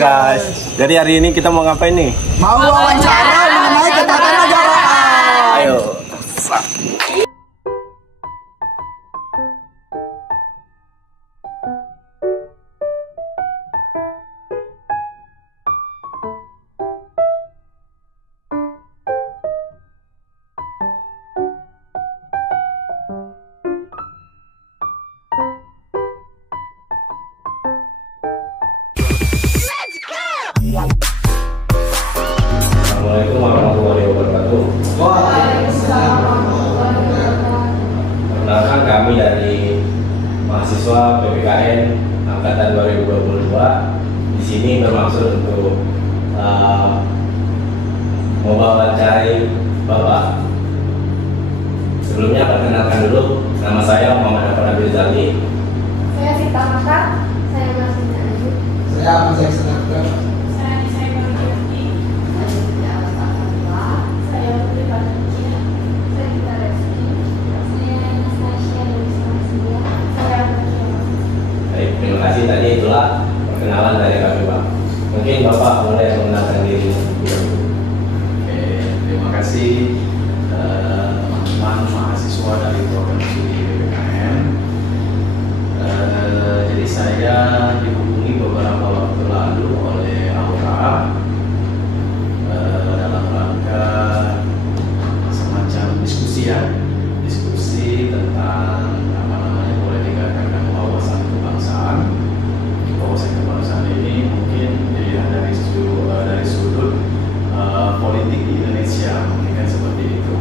guys. Jadi hari ini kita mau ngapain nih? Mau wawancara mengenai ketatanegaraan. Ayo. Assalamualaikum warahmatullahi wabarakatuh. Perkenalkan, kami dari mahasiswa PPKN angkatan 2022 di sini bermaksud untuk mewawancari Bapak. Sebelumnya perkenalkan dulu, nama saya Muhammad Afan Abil Zali. Saya Sita Mata, saya masih Ayu. Saya masih sedang. Terima kasih, tadi itulah perkenalan dari kami, Pak. Mungkin Bapak boleh mengenalkan diri. Oke, terima kasih teman-teman mahasiswa dari provinsi PPKN. Jadi saya dihubungi beberapa waktu lalu oleh Aura dalam rangka semacam diskusi tentang boleh dikatakan wawasan kebangsaan. Wawasan kebangsaan ini mungkin dilihat dari sudut politik di Indonesia, mungkin kan seperti itu.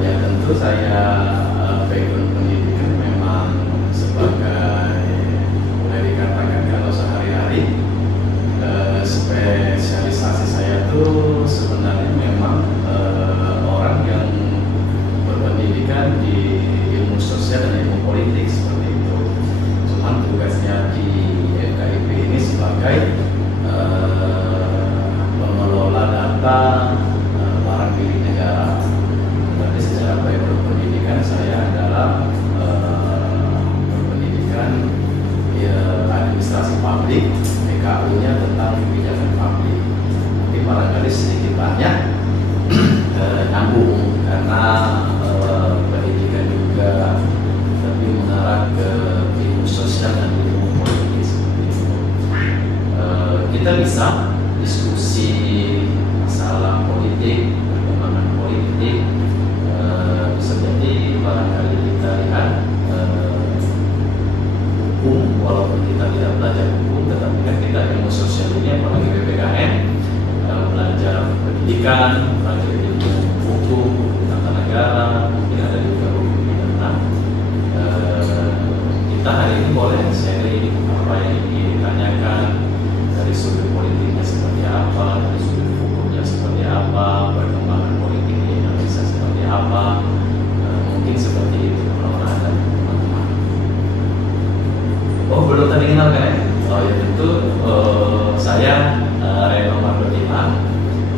Ya tentu saya background pendidikan memang sebagai, boleh dikatakan kalau sehari-hari spesialisasi saya tuh sebenarnya memang orang yang berpendidikan di ilmu sosial dan ilmu politik seperti itu. Cuman tugasnya di FKIP ini sebagai pengelola data barang milik negara. Tapi secara background pendidikan saya adalah berpendidikan administrasi publik, PKU-nya tentang kebijakan publik. Mungkin barangkali sedikit banyak nyambung karena pendidikan juga lebih mengarah ke ilmu sosial dan ilmu politik seperti itu. Kita bisa diskusi masalah politik, perkembangan politik. Bisa jadi barangkali kita lihat hukum, walaupun kita tidak belajar hukum, tetapi kan kita ilmu sosial ini apalagi PPKN belajar pendidikan, belajar ilmu hukum tata negara, mungkin ada juga hukum pidana. Kita hari ini boleh sharing apa yang ingin ditanyakan dari sudut politiknya seperti apa, dari sudut hukumnya seperti apa, perkembangan politik di Indonesia seperti apa. Mungkin seperti itu mudah-mudahan dari teman-teman. Oh, belum tadi kenal kan ya? Oh ya, tentu saya Reno Mardotila.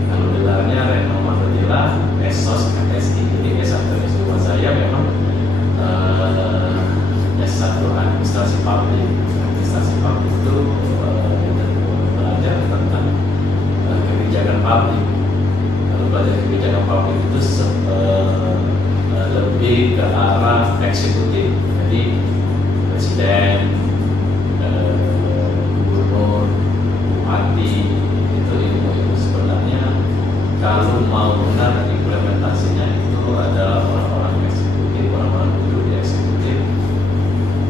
Kalau gelarnya Reno Mardotila Esos KSI. Jadi S1 S2 saya memang S1 administrasi publik. Administrasi publik itu belajar tentang kebijakan publik. Kalau belajar kebijakan publik itu lebih ke arah eksekutif. Jadi presiden, gubernur, bupati, itu ilmu sebenarnya kalau mau benar implementasinya itu adalah orang-orang eksekutif, orang-orang duduk di eksekutif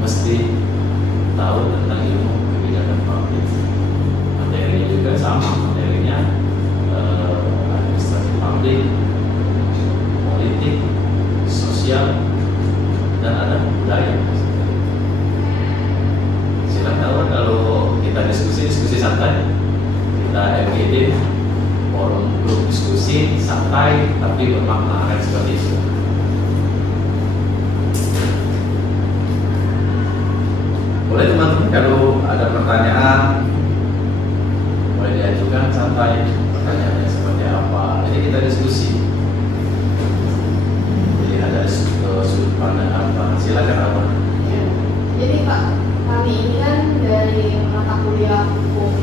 mesti tahu tentang ilmu kebijakan publik. Materinya juga sama, materinya administrasi publik, politik, sosial, dan ada budaya. Silakan kalau kita diskusi santai, kita FGD, forum grup diskusi santai tapi bermakna, kan seperti itu. Boleh teman-teman kalau ada pertanyaan boleh diajukan santai, pertanyaannya seperti apa. Jadi kita diskusi. Jadi ada sudut pandang apa? Silakan apa? Jadi Pak, kami ini kan dari mata kuliah hukum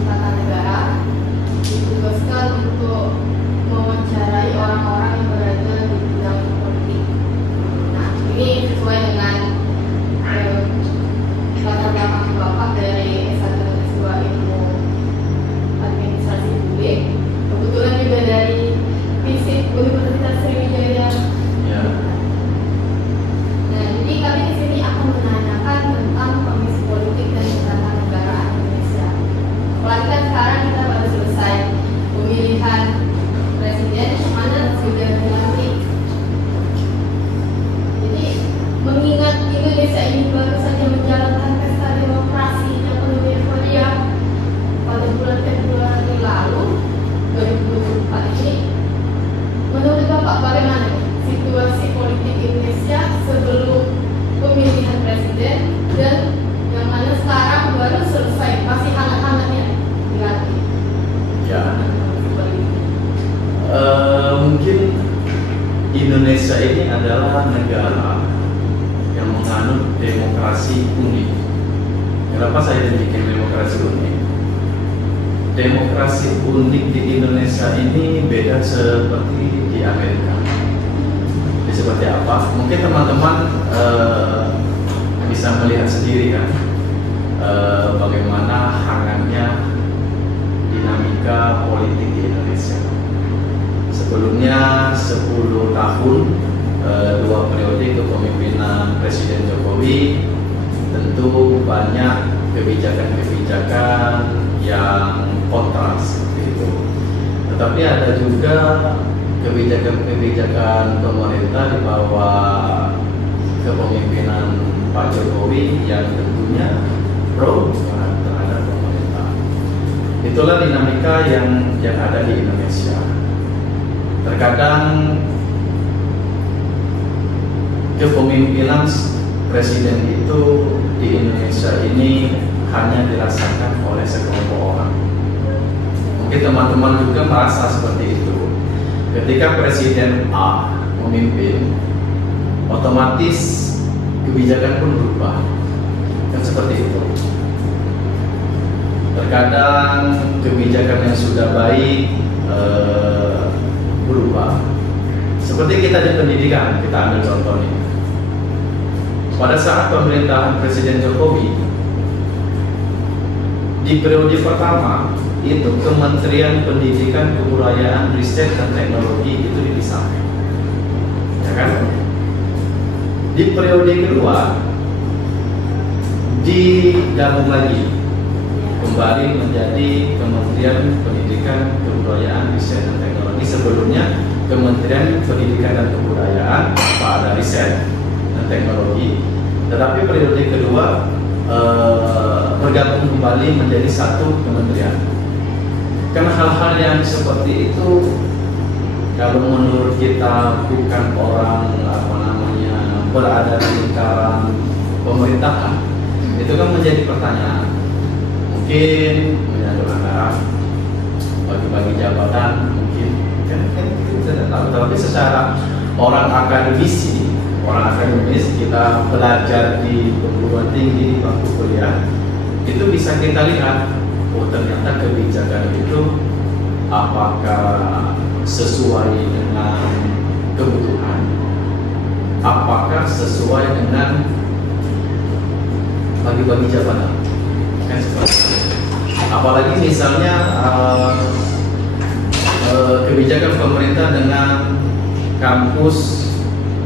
Indonesia ini adalah negara yang menganut demokrasi unik. Kenapa saya bikin demokrasi unik? Demokrasi unik di Indonesia ini beda seperti di Amerika. Seperti apa? Mungkin teman-teman bisa melihat sendiri kan, bagaimana hangatnya dinamika politik di Indonesia. Sebelumnya 10 tahun, 2 periode kepemimpinan Presiden Jokowi, tentu banyak kebijakan-kebijakan yang kontras gitu. Tetapi ada juga kebijakan-kebijakan pemerintah di bawah kepemimpinan Pak Jokowi yang tentunya pro terhadap pemerintah. Itulah dinamika yang ada di Indonesia. Terkadang kepemimpinan presiden itu di Indonesia ini hanya dirasakan oleh sekelompok orang. Mungkin teman-teman juga merasa seperti itu. Ketika Presiden A memimpin, otomatis kebijakan pun berubah. Kan seperti itu. Terkadang kebijakan yang sudah baik berubah. Seperti kita di pendidikan, kita ambil contoh nih. Pada saat pemerintahan Presiden Jokowi, di periode pertama itu Kementerian Pendidikan, Kebudayaan, Riset dan Teknologi itu dipisah, ya kan? Di periode kedua digabung lagi, kembali menjadi Kementerian Pendidikan, Kebudayaan, Riset dan Teknologi. Sebelumnya Kementerian Pendidikan dan Kebudayaan, ada Riset dan Teknologi. Tetapi periode kedua bergabung kembali menjadi satu kementerian. Karena hal-hal yang seperti itu, kalau menurut kita bukan orang berada di lingkaran pemerintahan, itu kan menjadi pertanyaan. Mungkin menyangkut anggaran, bagi-bagi jabatan, mungkin kan kita tidak tahu. Tapi secara orang akademis, kita belajar di perguruan tinggi, bangku kuliah, itu bisa kita lihat, oh ternyata kebijakan itu apakah sesuai dengan kebutuhan, apakah sesuai dengan bagi-bagi jabatan, kan seperti itu. Apalagi misalnya kebijakan pemerintah dengan kampus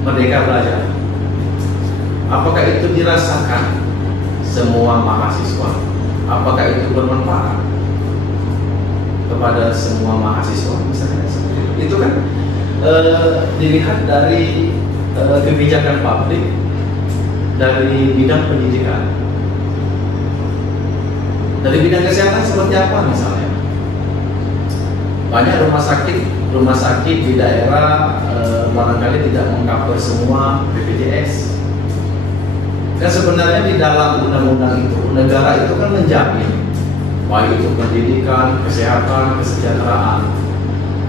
Merdeka Belajar, apakah itu dirasakan semua mahasiswa? Apakah itu bermanfaat kepada semua mahasiswa? Misalnya itu kan dilihat dari kebijakan publik dari bidang pendidikan. Dari bidang kesehatan seperti apa misalnya? Banyak rumah sakit di daerah barangkali tidak mengcover semua BPJS. Dan sebenarnya di dalam undang-undang itu, negara itu kan menjamin baik itu pendidikan, kesehatan, kesejahteraan.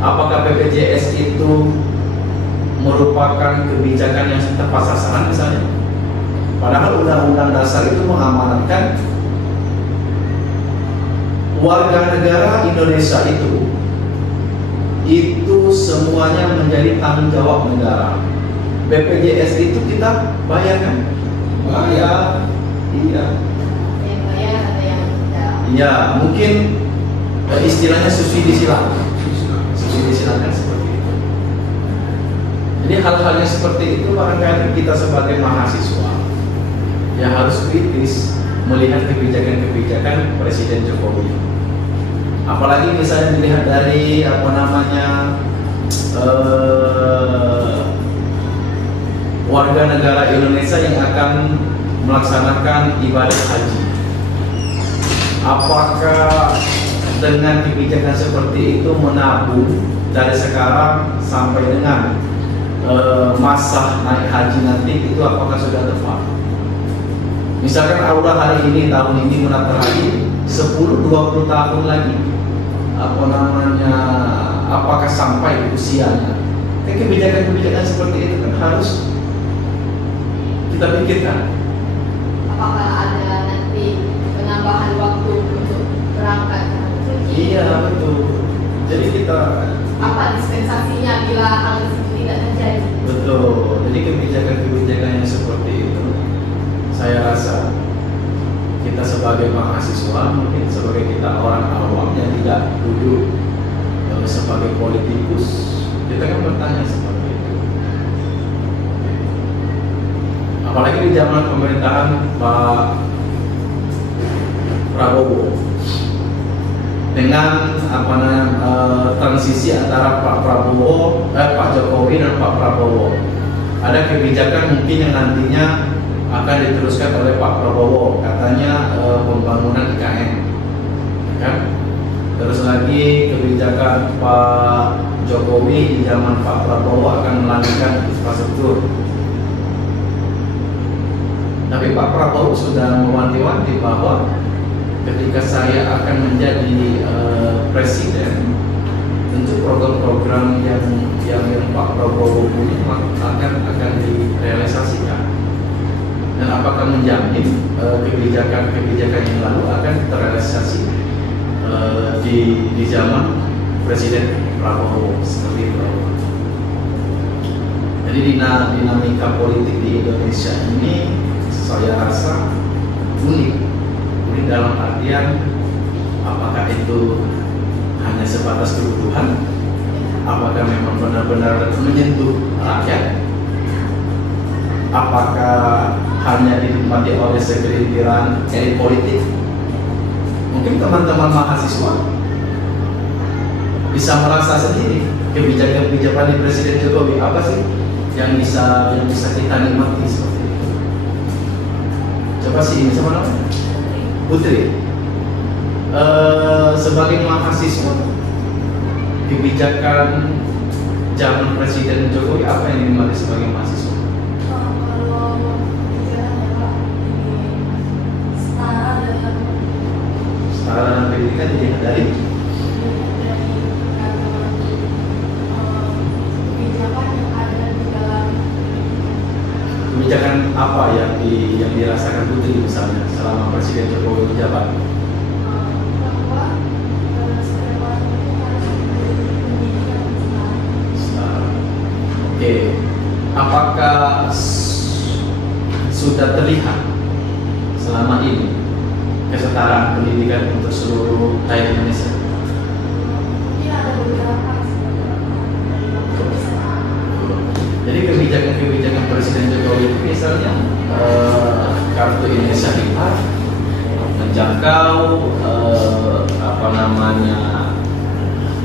Apakah BPJS itu merupakan kebijakan yang tepat sasaran misalnya? Padahal undang-undang dasar itu mengamanatkan warga negara Indonesia itu semuanya menjadi tanggung jawab negara. BPJS itu kita bayarkan? Bayar, iya. Yang bayar ada yang tidak. Iya, mungkin istilahnya subsidi silang. Subsidi silang kan seperti itu. Jadi hal-hal yang seperti itu barangkali kita sebagai mahasiswa yang harus kritis melihat kebijakan-kebijakan Presiden Jokowi. Apalagi misalnya dilihat dari warga negara Indonesia yang akan melaksanakan ibadah haji. Apakah dengan kebijakan seperti itu menabung dari sekarang sampai dengan masa naik haji nanti itu apakah sudah tepat? Misalkan Allah hari ini tahun ini menata haji 10-20 tahun lagi apakah sampai usianya Kebijakan-kebijakan seperti itu kan harus kita pikirkan. Apakah ada nanti penambahan waktu untuk berangkat? Iya, betul. Jadi kita Apa dispensasinya bila hal tersebut tidak terjadi? betul. Jadi kebijakan-kebijakan yang seperti itu, saya rasa kita sebagai mahasiswa, mungkin sebagai kita orang awam yang tidak duduk sebagai politikus, kita kan bertanya seperti itu. Apalagi di zaman pemerintahan Pak Prabowo, dengan transisi antara Pak Jokowi dan Pak Prabowo, ada kebijakan mungkin yang nantinya akan diteruskan oleh Pak Prabowo, katanya pembangunan IKN, kan? Terus lagi kebijakan Pak Jokowi di zaman Pak Prabowo akan melanjutkan infrastruktur. Tapi Pak Prabowo sudah mewanti-wanti bahwa ketika saya akan menjadi presiden, tentu program-program yang Pak Prabowo punya akan direalisasikan. Dan apakah menjamin kebijakan-kebijakan yang lalu akan terrealisasi di zaman Presiden Prabowo seperti itu. Jadi dinamika politik di Indonesia ini saya rasa unik dalam artian apakah itu hanya sebatas kebutuhan, apakah memang benar-benar menyentuh rakyat, apakah hanya dinikmati oleh segelintiran elit politik. Mungkin teman-teman mahasiswa bisa merasa sendiri kebijakan-kebijakan di Presiden Jokowi apa sih yang bisa kita nikmati seperti itu. Coba sih ini sama namanya Putri, sebagai mahasiswa, kebijakan zaman Presiden Jokowi apa yang dinikmati sebagai mahasiswa? Kalau pikirannya Pak, ini setara dalam pendidikan dilihat dari kebijakan yang ada di dalam kebijakan apa yang dirasakan Putri misalnya selama Presiden Jokowi menjabat? bahwa setiap orang itu harus memiliki pendidikan yang setara. Oke, apakah sudah terlihat selama ini kesetaraan pendidikan untuk seluruh rakyat Indonesia? Mungkin ada beberapa Jadi kebijakan-kebijakan Presiden Jokowi itu misalnya kartu Indonesia Pintar menjangkau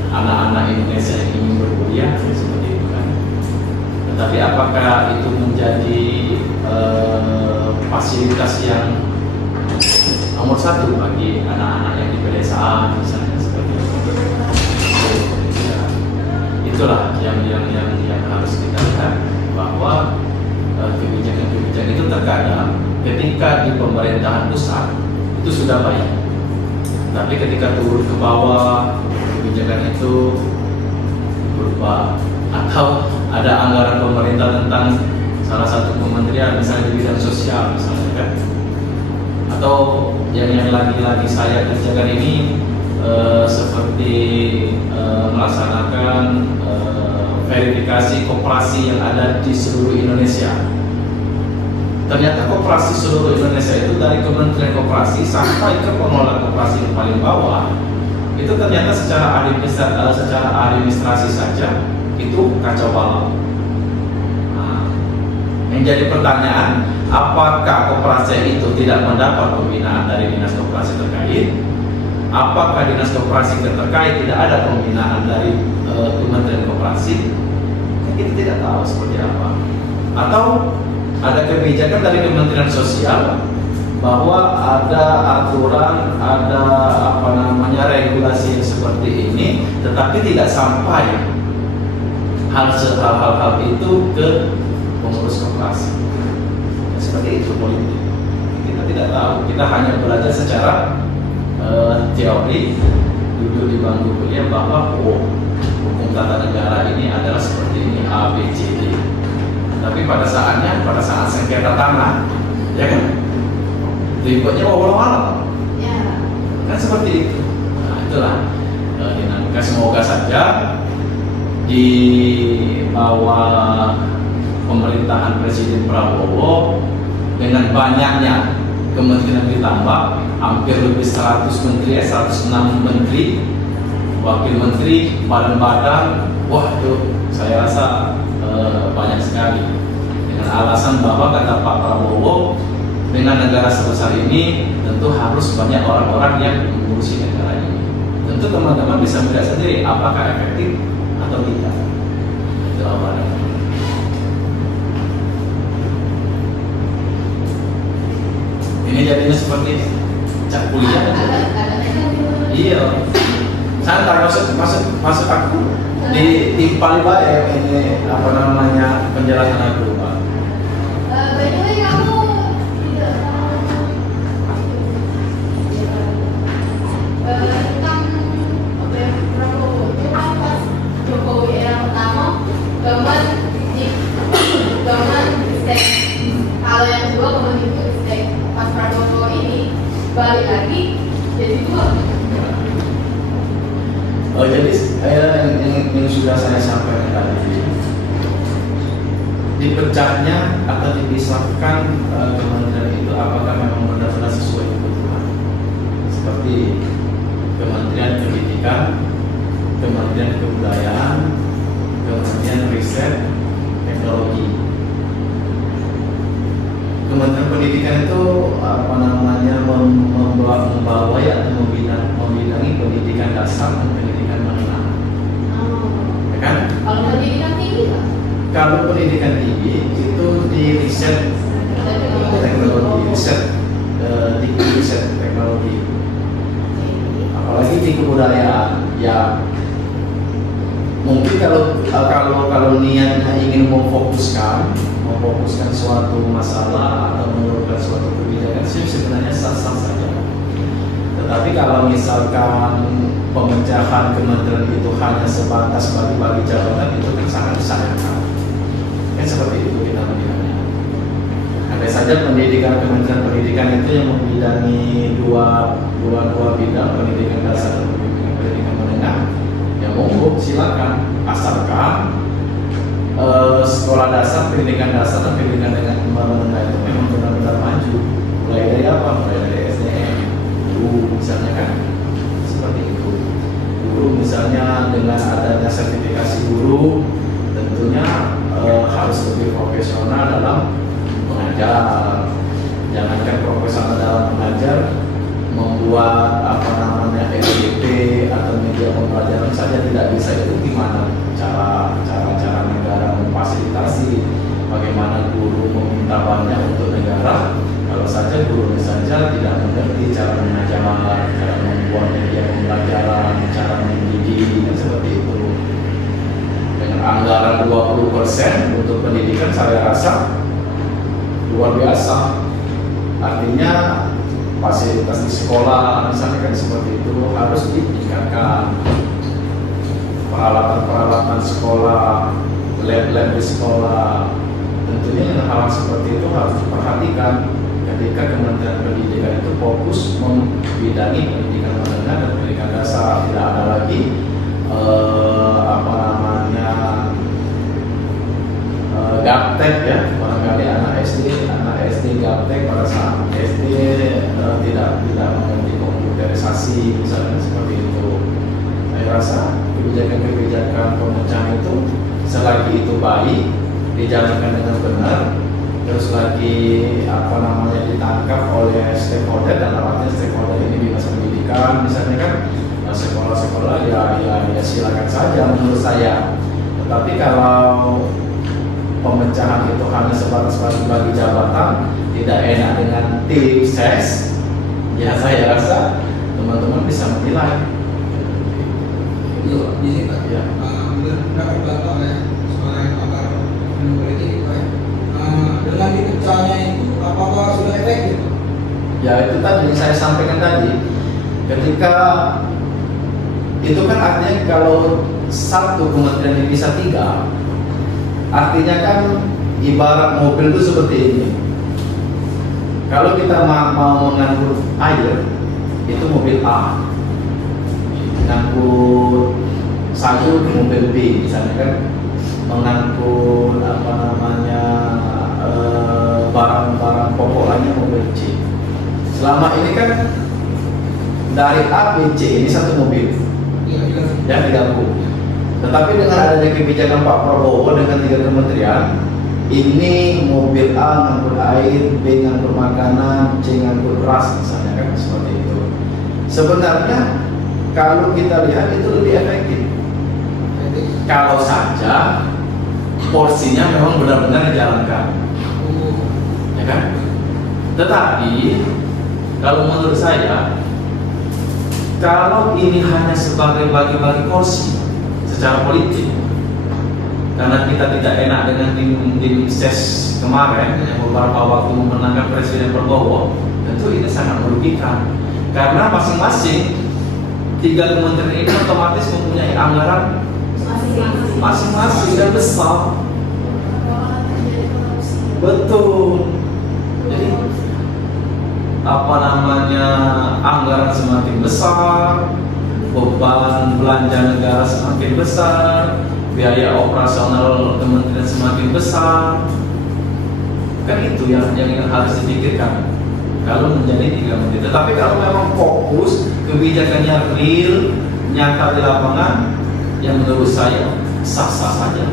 anak-anak Indonesia yang ingin berkuliah seperti itu kan. Tetapi apakah itu menjadi fasilitas yang nomor satu bagi anak-anak yang di pedesaan misalnya seperti itu? Ya, itulah yang harus kita lihat bahwa kebijakan-kebijakan itu terkadang ketika di pemerintahan pusat itu sudah baik, tapi ketika turun ke bawah kebijakan itu berubah, atau ada anggaran pemerintah tentang salah satu kementerian misalnya di bidang sosial misalnya kan, atau yang lagi-lagi saya kerjakan ini seperti melaksanakan verifikasi koperasi yang ada di seluruh Indonesia. Ternyata koperasi seluruh Indonesia itu dari Kementerian Koperasi sampai ke pengelola koperasi yang paling bawah itu ternyata secara administrasi saja itu kacau balau. Nah, yang jadi pertanyaan, apakah koperasi itu tidak mendapat pembinaan dari dinas koperasi terkait? Apakah dinas koperasi terkait tidak ada pembinaan dari Kementerian Koperasi? Kita tidak tahu seperti apa. Atau ada kebijakan dari Kementerian Sosial bahwa ada aturan, ada regulasi yang seperti ini, tetapi tidak sampai hal-hal itu ke pengurus koperasi. Seperti itu politik. Kita tidak tahu. Kita hanya belajar secara teori, duduk di bangku kuliah bahwa hukum tata negara ini adalah seperti ini, A, pada saat sengketa tanah, ya kan? Berikutnya walau Ya. kan seperti itu. Nah, itulah dinamika. Semoga saja di bawah pemerintahan Presiden Prabowo dengan banyaknya kementerian ditambah hampir lebih 100 menteri, 106 menteri, wakil menteri, badan-badan, wah itu saya rasa banyak sekali. Dengan alasan bahwa kata Pak Prabowo, dengan negara sebesar ini tentu harus banyak orang-orang yang mengurusi negara ini. Tentu teman-teman bisa melihat sendiri apakah efektif atau tidak. Itu awalnya. Ini jadinya seperti cak kuliah. Iya. Santai masuk aku di paling baik ini apa namanya penjelasan aku, Pak. By the way, kamu tidak tahu tentang Prabowo itu kan pas Jokowi era pertama gaman stek, kalau yang kedua gaman itu stek. Pas Prabowo ini balik lagi jadi dua. Oh, jadi yang sudah saya sampaikan tadi, dipecahnya atau dipisahkan kementerian itu apakah memang benar-benar sesuai kebutuhan? Seperti Kementerian Pendidikan, Kementerian Kebudayaan, Kementerian Riset, Teknologi. Kementerian Pendidikan itu apa namanya membawa atau membidangi pendidikan dasar dan pendidikan menengah, ya kan? Kalau pendidikan tinggi Pak? Kalau pendidikan tinggi itu di riset teknologi, di riset teknologi, apalagi di kebudayaan. Ya mungkin kalau niatnya ingin memfokuskan suatu masalah atau menurunkan suatu kebijakan sih sebenarnya sah-sah saja. Tetapi kalau misalkan pemecahan kementerian itu hanya sebatas bagi-bagi jabatan, itu kan sangat disayangkan. Kan seperti itu kita melihatnya. Andai saja Kementerian Pendidikan itu yang membidangi dua bidang, pendidikan dasar dan pendidikan menengah, ya monggo silakan, asalkan sekolah dasar, pendidikan dasar dan pendidikan menengah itu memang benar-benar maju. Mulai dari apa? Mulai dari SDM, guru misalnya kan, seperti itu. Guru misalnya dengan adanya sertifikasi guru, tentunya harus lebih profesional dalam mengajar. Jangankan profesional dalam mengajar, membuat apa namanya SPP atau media pembelajaran saja tidak bisa. Itu gimana cara negara memfasilitasi, bagaimana guru meminta banyak untuk negara kalau saja gurunya saja tidak mengerti cara mengajar, cara membuat media pembelajaran, cara mendidik, dan seperti itu. Dengan anggaran 20% untuk pendidikan saya rasa luar biasa. Artinya fasilitas di sekolah misalnya kan seperti itu harus ditingkatkan, peralatan sekolah, lab di sekolah, tentunya hal seperti itu harus diperhatikan ketika Kementerian Pendidikan itu fokus membidangi pendidikan menengah dan pendidikan dasar. Tidak ada lagi apa namanya gaptek ya, barangkali anak SD gaptek pada saat SD tidak mengerti komputerisasi misalnya seperti itu. Saya rasa kebijakan pemecahan itu selagi itu baik, dijalankan dengan benar, terus lagi apa namanya ditangkap oleh stakeholder, dan artinya stakeholder ini dinas pendidikan misalnya kan, sekolah-sekolah ya silakan saja menurut saya. Tetapi kalau pemecahan itu hanya sebatas bagi jabatan, tidak enak dengan tim ses, ya saya rasa teman-teman bisa menilai. Itu di sini Pak. Ya. Mendapat Bapak ya, sebagai pakar politik Pak. Dengan dipecahnya itu, apakah sudah efektif? Ya itu tadi saya sampaikan tadi, ketika itu kan artinya kalau satu kementerian dipisah 3, artinya kan ibarat mobil itu seperti ini. Kalau kita mau mengangkut air, itu mobil A, mengangkut sayur mobil B, misalnya kan, mengangkut apa namanya barang-barang pokok lainnya mobil C. Selama ini kan dari A B C ini satu mobil yang digabung. Tetapi dengan adanya kebijakan Pak Prabowo dengan 3 kementerian, ini mobil A ngangkut air, B ngangkut makanan, C ngangkut beras, misalnya kan, seperti itu. Sebenarnya kalau kita lihat itu lebih efektif. Kalau saja porsinya memang benar-benar dijalankan, ya kan? Tetapi kalau menurut saya, kalau ini hanya sebagai bagi-bagi porsi secara politik, karena kita tidak enak dengan tim ses kemarin yang beberapa waktu memenangkan Presiden Prabowo, tentu ini sangat merugikan. Karena masing-masing 3 kementerian ini otomatis mempunyai anggaran masing-masing dan besar. Betul. Jadi apa namanya, anggaran semakin besar, beban belanja negara semakin besar, biaya operasional kementerian semakin besar. Kan itu yang harus dipikirkan kalau menjadi 3 menteri. Tetapi kalau memang fokus kebijakannya real, nyata di lapangan, yang menurut saya sah-sah saja.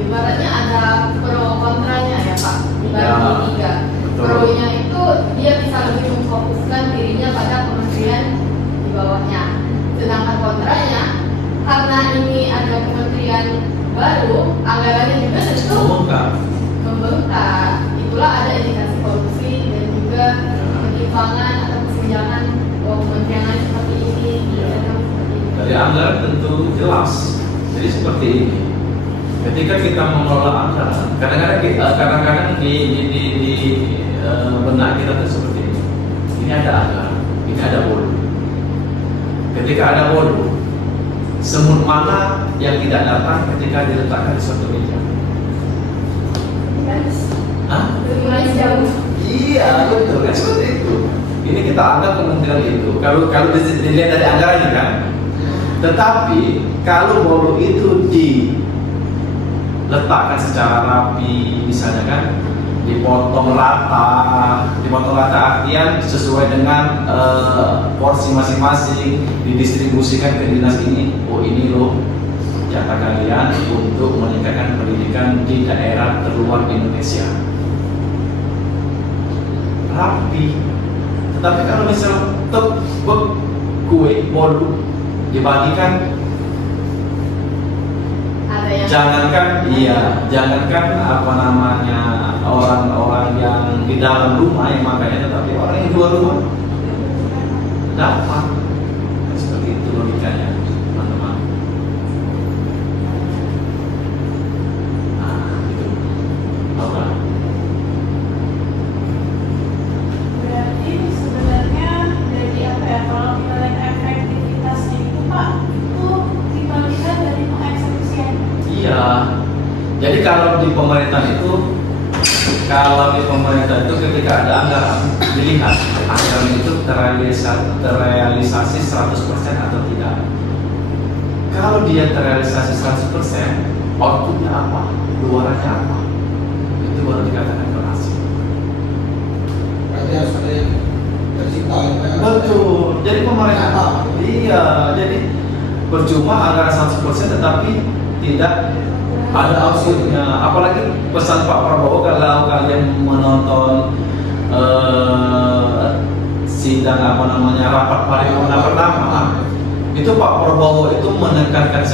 Ibaratnya ada pro kontranya ya Pak, dibagi 3. Pro-nya itu dia bisa lebih memfokuskan dirinya pada kementerian di bawahnya. Sedangkan kontranya, karena ini ada kementerian baru, anggarannya juga tentu membengkak. Itulah ada indikasi korupsi dan juga penyimpangan atau kesenjangan kementerian lain seperti ini. Dari anggaran tentu jelas. Jadi seperti ini. Ketika kita mengelola anggaran, kadang-kadang di benak kita itu seperti ini. Ini ada anggaran, ini ada bolu. Ketika ada bolu, semut mana yang tidak datang ketika diletakkan di suatu meja? Hah? Iya, betul kan, seperti itu. Ini kita anggap kementerian itu. Kalau dilihat dari anggaran ini kan. Tetapi kalau bolu itu diletakkan secara rapi, misalnya kan, dipotong rata artian sesuai dengan porsi masing-masing, didistribusikan ke dinas ini. Oh, ini loh jatah kalian untuk meningkatkan pendidikan di daerah terluar di Indonesia. Rapi. Tetapi kalau misal tebek kue bolu dibagikan, jangankan apa namanya orang-orang yang di dalam rumah yang makanya, tetapi orang yang di luar rumah dapat. Seperti itu logikanya, teman-teman. Nah, itu Laura. Berarti sebenarnya dari apa ya, kalau kita lihat efektivitasnya itu Pak, itu kita lihat dari pengeksekusiannya. Iya. Jadi kalau di pemerintah itu ketika ada anggaran, dilihat anggaran itu terrealisasi 100% atau tidak. Kalau dia terrealisasi 100%, outputnya apa? Luarannya apa? Itu baru dikatakan berhasil. Berarti harus ada yang tercipta. Betul. Jadi pemerintah, iya. Jadi percuma anggaran 100% tetapi tidak ada outputnya. Apalagi pesan Pak Prabowo, kalau kalian menonton sidang rapat paripurna pertama, itu Pak Prabowo itu menekankan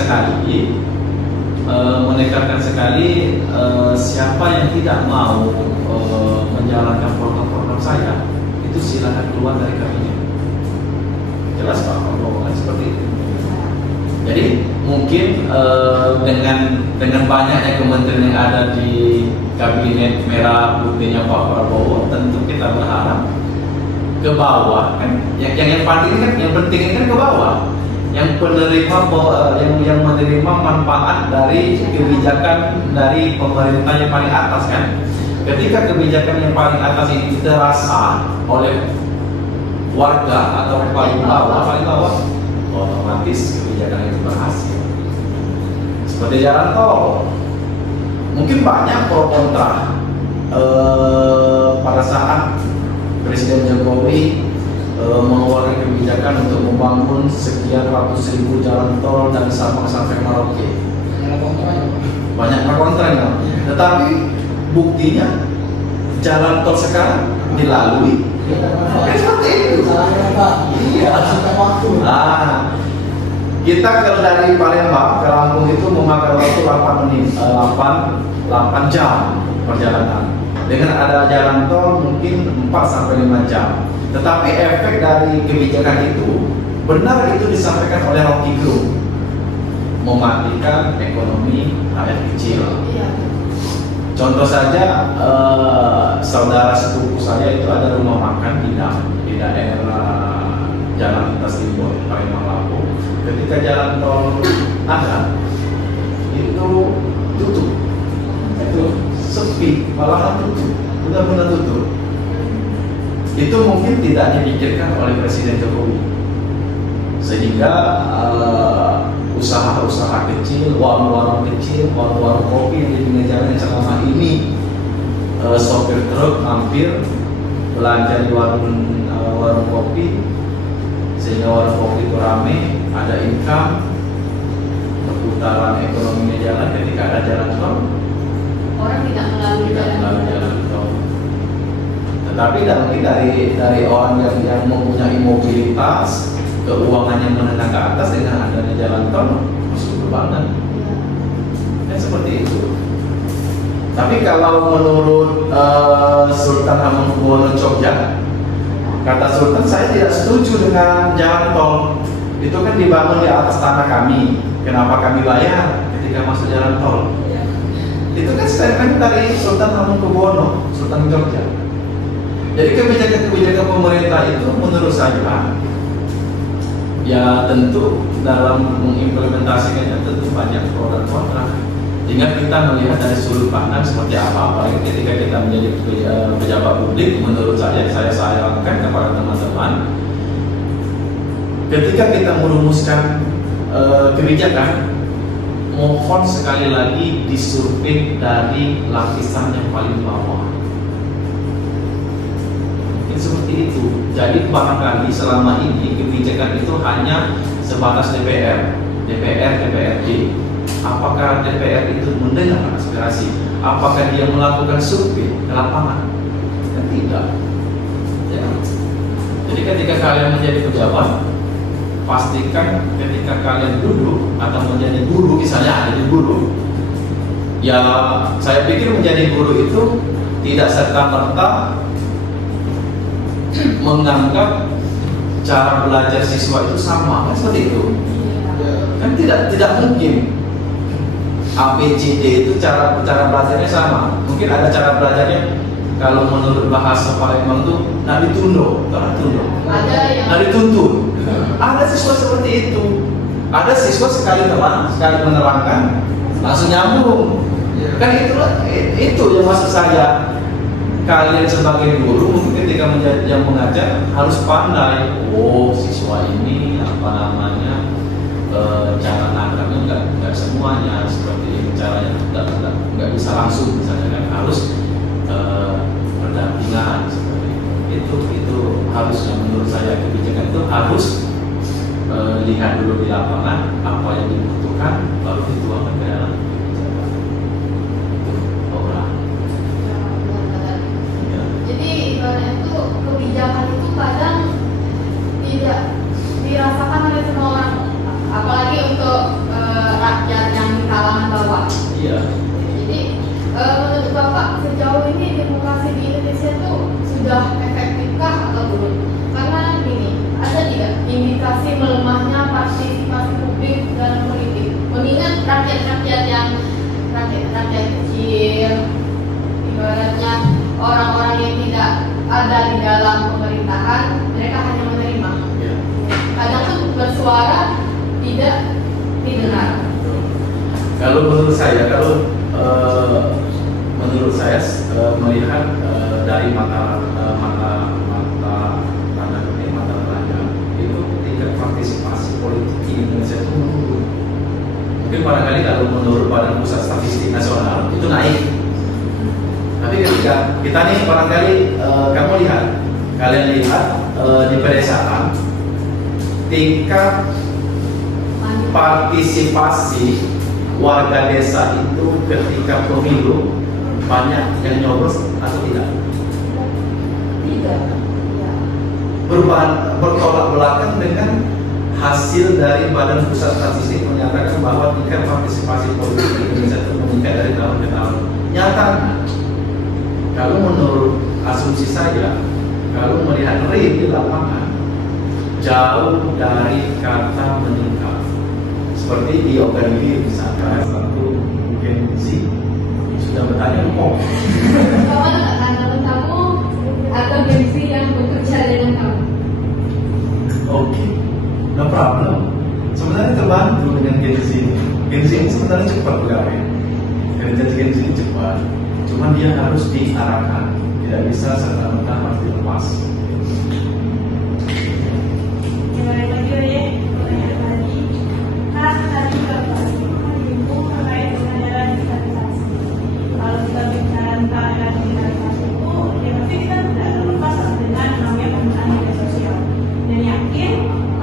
sekali siapa yang tidak mau menjalankan program-program saya itu silakan keluar dari kabinet. Jelas Pak Prabowo kan seperti itu. Jadi mungkin dengan banyaknya kementerian yang ada di kabinet merah putihnya Pak Prabowo, tentu kita berharap ke bawah kan, yang penting kan ke bawah. yang penerima yang menerima manfaat dari kebijakan dari pemerintah yang paling atas kan. Ketika kebijakan yang paling atas ini terasa oleh warga atau paling bawah, otomatis kebijakan itu berhasil. Seperti jalan tol, mungkin banyak pro kontra pada saat Presiden Jokowi mengeluarkan kebijakan untuk membangun sekian ratus ribu jalan tol dari Sabang sampai Merauke. Banyak pro kontranya. Tetapi buktinya jalan tol sekarang dilalui. Seperti itu. Iya. Nah, kita kalau dari Palembang ke Lampung itu memakan waktu 8 jam perjalanan. Dengan ada jalan tol mungkin 4 sampai 5 jam. Tetapi efek dari kebijakan itu benar itu disampaikan oleh Rocky Gerung, mematikan ekonomi rakyat kecil. Contoh saja, saudara sepupu saya itu ada rumah makan di daerah Jalan Lintas Timur, Palembang Lampung. Ketika jalan tol ada, itu tutup, itu sepi, malahan tutup, benar-benar tutup. Itu mungkin tidak dipikirkan oleh Presiden Jokowi, sehingga usaha-usaha kecil, warung-warung kecil, warung-warung kopi yang di pinggir jalan yang selama ini sopir truk mampir belanja di warung kopi, sehingga warung kopi itu ramai, ada income, perputaran ekonominya jalan. Ketika ada jalan tol, orang tidak melalui jalan tol. Tetapi mungkin dari orang yang mempunyai mobilitas, keuangannya menengah ke atas, dengan adanya jalan tol masuk banget. Dan seperti itu. Tapi kalau menurut Sultan Hamengkubuwono Jogja, kata Sultan, saya tidak setuju dengan jalan tol. Itu kan dibangun di atas tanah kami. Kenapa kami bayar ketika masuk jalan tol? Itu kan statement dari Sultan Hamengkubuwono, Sultan Jogja. Jadi kebijakan-kebijakan pemerintah itu menurut saya, ya tentu dalam mengimplementasikannya tentu banyak pro dan kontra. Sehingga kita melihat dari sudut pandang seperti apa. Apalagi ketika kita menjadi pejabat publik, menurut saya sayangkan kepada teman-teman, ketika kita merumuskan kebijakan, mohon sekali lagi disurvei dari lapisan yang paling bawah. Seperti itu. Jadi barangkali selama ini kebijakan itu hanya sebatas DPR, DPRD. Apakah DPR itu mendengar aspirasi? Apakah dia melakukan survei ke lapangan? Ya, tidak. Ya. Jadi ketika kalian menjadi pejabat, pastikan ketika kalian duduk atau menjadi guru, misalnya ada di guru, ya saya pikir menjadi guru itu tidak serta-merta menganggap cara belajar siswa itu sama, kan seperti itu. Kan tidak mungkin ABCD itu cara belajarnya sama. Mungkin ada cara belajarnya, kalau menurut bahasa Palembang itu nak ditundo, nak dituntun. Ada siswa seperti itu. Ada siswa sekali menerangkan langsung nyambung. Kan itu yang maksud saya. Kalian sebagai guru mungkin ketika yang mengajar harus pandai. Oh, siswa ini cara nangkapnya nggak semuanya seperti ini, caranya nggak bisa langsung, misalnya kan harus pendampingan seperti itu harusnya. Menurut saya kebijakan itu harus lihat dulu di lapangan apa yang dibutuhkan, baru dituangkan ke dalam kebijakan. Itu kebijakan itu kadang tidak dirasakan oleh semua orang, apalagi untuk rakyat yang di kalangan bawah. Iya. Jadi menurut Bapak sejauh ini demokrasi di Indonesia itu sudah efektifkah atau belum? Karena gini, ada tidak indikasi melemahnya partisipasi publik dalam politik? Mengingat rakyat-rakyat kecil, ibaratnya orang-orang yang tidak ada di dalam pemerintahan, mereka hanya menerima. Kadang tuh bersuara tidak didengar. Kalau menurut saya, melihat dari mata pelajaran itu tingkat partisipasi politik di Indonesia itu menurun. Mungkin barangkali kalau menurut Badan Pusat Statistik Nasional itu naik. Tapi ketika kita nih barangkali kalian lihat di pedesaan tingkat partisipasi warga desa itu ketika pemilu banyak yang nyoblos atau tidak? Tidak. Ya. Bertolak belakang dengan hasil dari Badan Pusat Statistik menyatakan bahwa tingkat partisipasi politik di Indonesia itu meningkat dari tahun ke tahun. Nyatanya, kalau menurut asumsi saya, kalau melihat real di lapangan, jauh dari kata meningkat. Seperti di Oganili misalkan satu Gen Z sudah bertanya Kamu nggak teman kamu atau gengsi yang bekerja dengan kamu? Oke, no problem. Sebenarnya terbantu dengan Gen Z. Gen Z ini sebenarnya cepat bergawe. Kerja Gen Z cepat, cuma dia harus diarahkan, tidak bisa serta-merta harus dilepas. Gimana lagi ya? Pertanyaan tadi, kan tadi Bapak menyinggung terkait dengan era digitalisasi. Kalau kita bicara tentang era digitalisasi itu, ya pasti kita tidak terlepas dengan namanya penggunaan media sosial. Dan yakin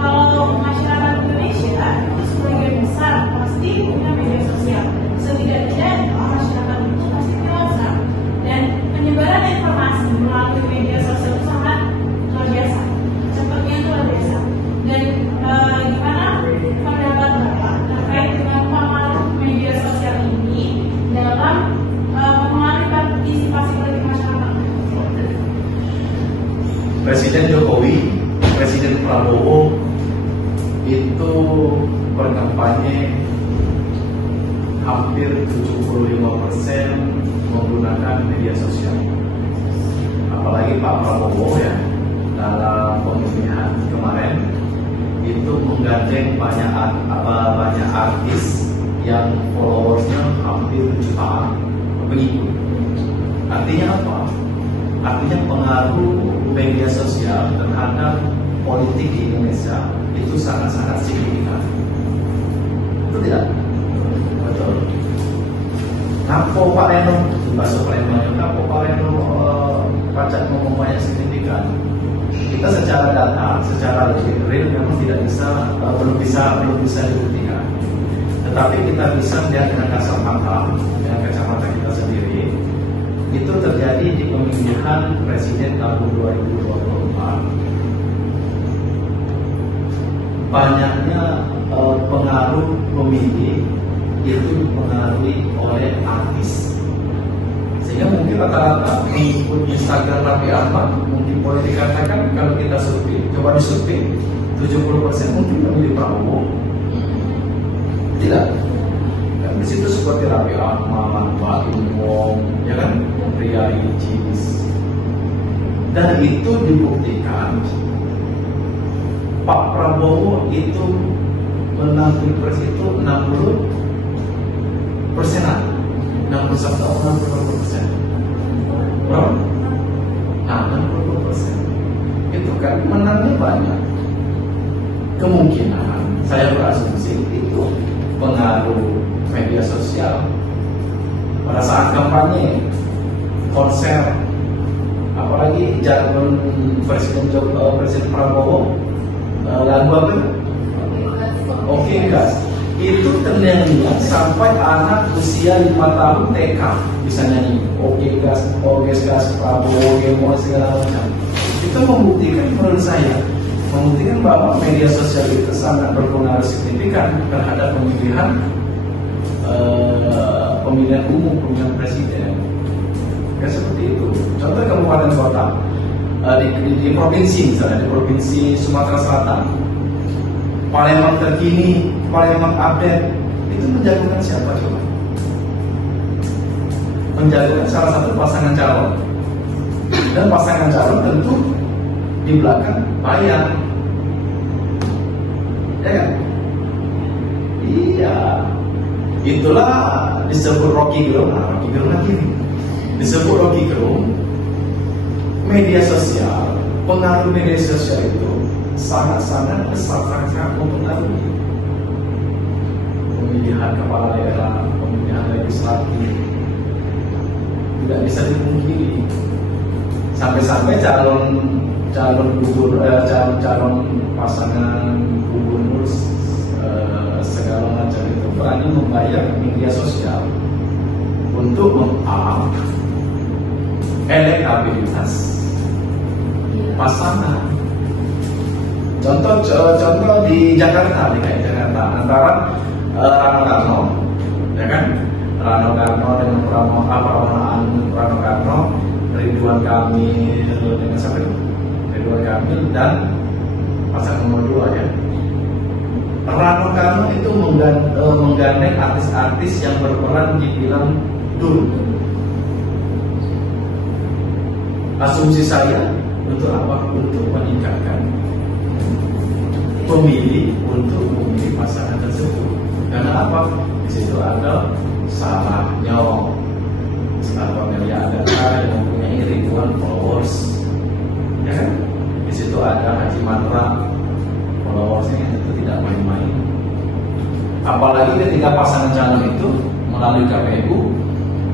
kalau masyarakat Indonesia itu sebagian besar pasti punya media sosial. Setidak-tidaknya masyarakat itu pasti punya WhatsApp. Dan penyebaran informasi melalui media sosial itu sangat luar biasa. Cepatnya itu luar biasa. Dan gimana pendapat Bapak terkait dengan pengaruh media sosial ini dalam mempengaruhi partisipasi politik masyarakat? Presiden Jokowi, Presiden Prabowo itu berkampanye hampir 75% menggunakan media sosial. Apalagi Pak Prabowo ya, dalam pemilihan kemarin itu menggandeng banyak artis yang followersnya hampir jutaan pengikut. Artinya apa? Artinya pengaruh media sosial terhadap politik di Indonesia itu sangat-sangat signifikan. Itu tidak? Betul. Nampo Pak Reno, bahasa Palembang, nampo Pak Reno pajak ngomong banyak signifikan. Kita secara data, secara real memang belum bisa dibuktikan. Tetapi kita bisa melihat dengan kacamata kita sendiri. Itu terjadi di pemilihan presiden tahun 2024. Banyaknya pengaruh pemilih itu dipengaruhi oleh artis. Sehingga mungkin rata-rata mengikut Instagram Raffi Ahmad mungkin boleh dikatakan kalau kita survei, coba disurvei 70% mungkin memilih Prabowo. Tidak. Dan di situ seperti Raffi Ahmad, Pak Imong, ya kan, Ria Ricis. Dan itu dibuktikan Pak Prabowo itu menang pilpres itu 60%-an, 61 atau 60%. Berapa? Nah, 60%. Itu kan menangnya banyak. Kemungkinan saya berasumsi itu pengaruh media sosial. Pada saat kampanye, konser, apalagi jargon Presiden Prabowo, lagu apa? Oke gas. Itu ternyanyian sampai anak usia 5 tahun TK bisa nyanyi oke gas, Prabowo, Gemo, segala macam. Itu membuktikan menurut saya, bahwa media sosial itu sangat berpengaruh signifikan terhadap pemilihan umum, pemilihan presiden. Ya seperti itu. Contoh kabupaten kota di provinsi, misalnya di provinsi Sumatera Selatan, Palembang terkini, Palembang update, itu menjagokan siapa coba? Menjagokan salah satu pasangan calon, dan pasangan calon tentu di belakang bayar, ya kan? Iya, itulah disebut Rocky Gerung. Nah, Rocky Gerung lagi nih. Disebut Rocky Gerung. Media sosial, pengaruh media sosial itu sangat-sangat besar, sangat mempengaruhi pemilihan kepala daerah, pemilihan legislatif. Tidak bisa dipungkiri. Sampai-sampai calon pasangan gubernur segala macam itu berani membayar media sosial untuk meng-up elektabilitas pasangan. Contoh di Jakarta, DKI Jakarta, antara Rano Karno, ya kan? Rano Karno dengan Rano Karno, Ridwan Kamil dengan siapa itu? Ridwan Kamil dan pasangan nomor 2 ya. Rano Karno itu menggandeng artis-artis yang berperan di film Dul. Asumsi saya untuk apa? Untuk meningkatkan pemilih untuk memilih pasangan tersebut. Karena apa? Di situ ada Sarahnya, atau Melia Agatha yang mempunyai ribuan followers, ya kan? Di situ ada Haji Matra, followersnya itu tidak main-main. Apalagi ketika pasangan calon itu melalui KPU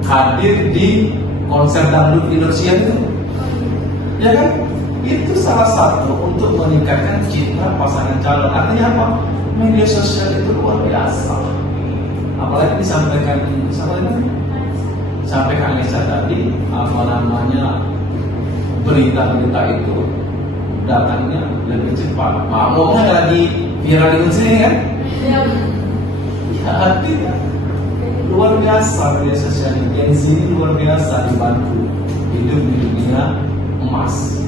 hadir di konser dangdut Indonesia itu, ya kan? Itu salah satu untuk meningkatkan citra pasangan calon. Artinya apa? Media sosial itu luar biasa. Apalagi disampaikan Anissa tadi, berita-berita itu datangnya lebih cepat. Ngomongnya lagi viral di sini kan? Ya, artinya luar biasa media sosial ini luar biasa dibantu hidup di dunia emas.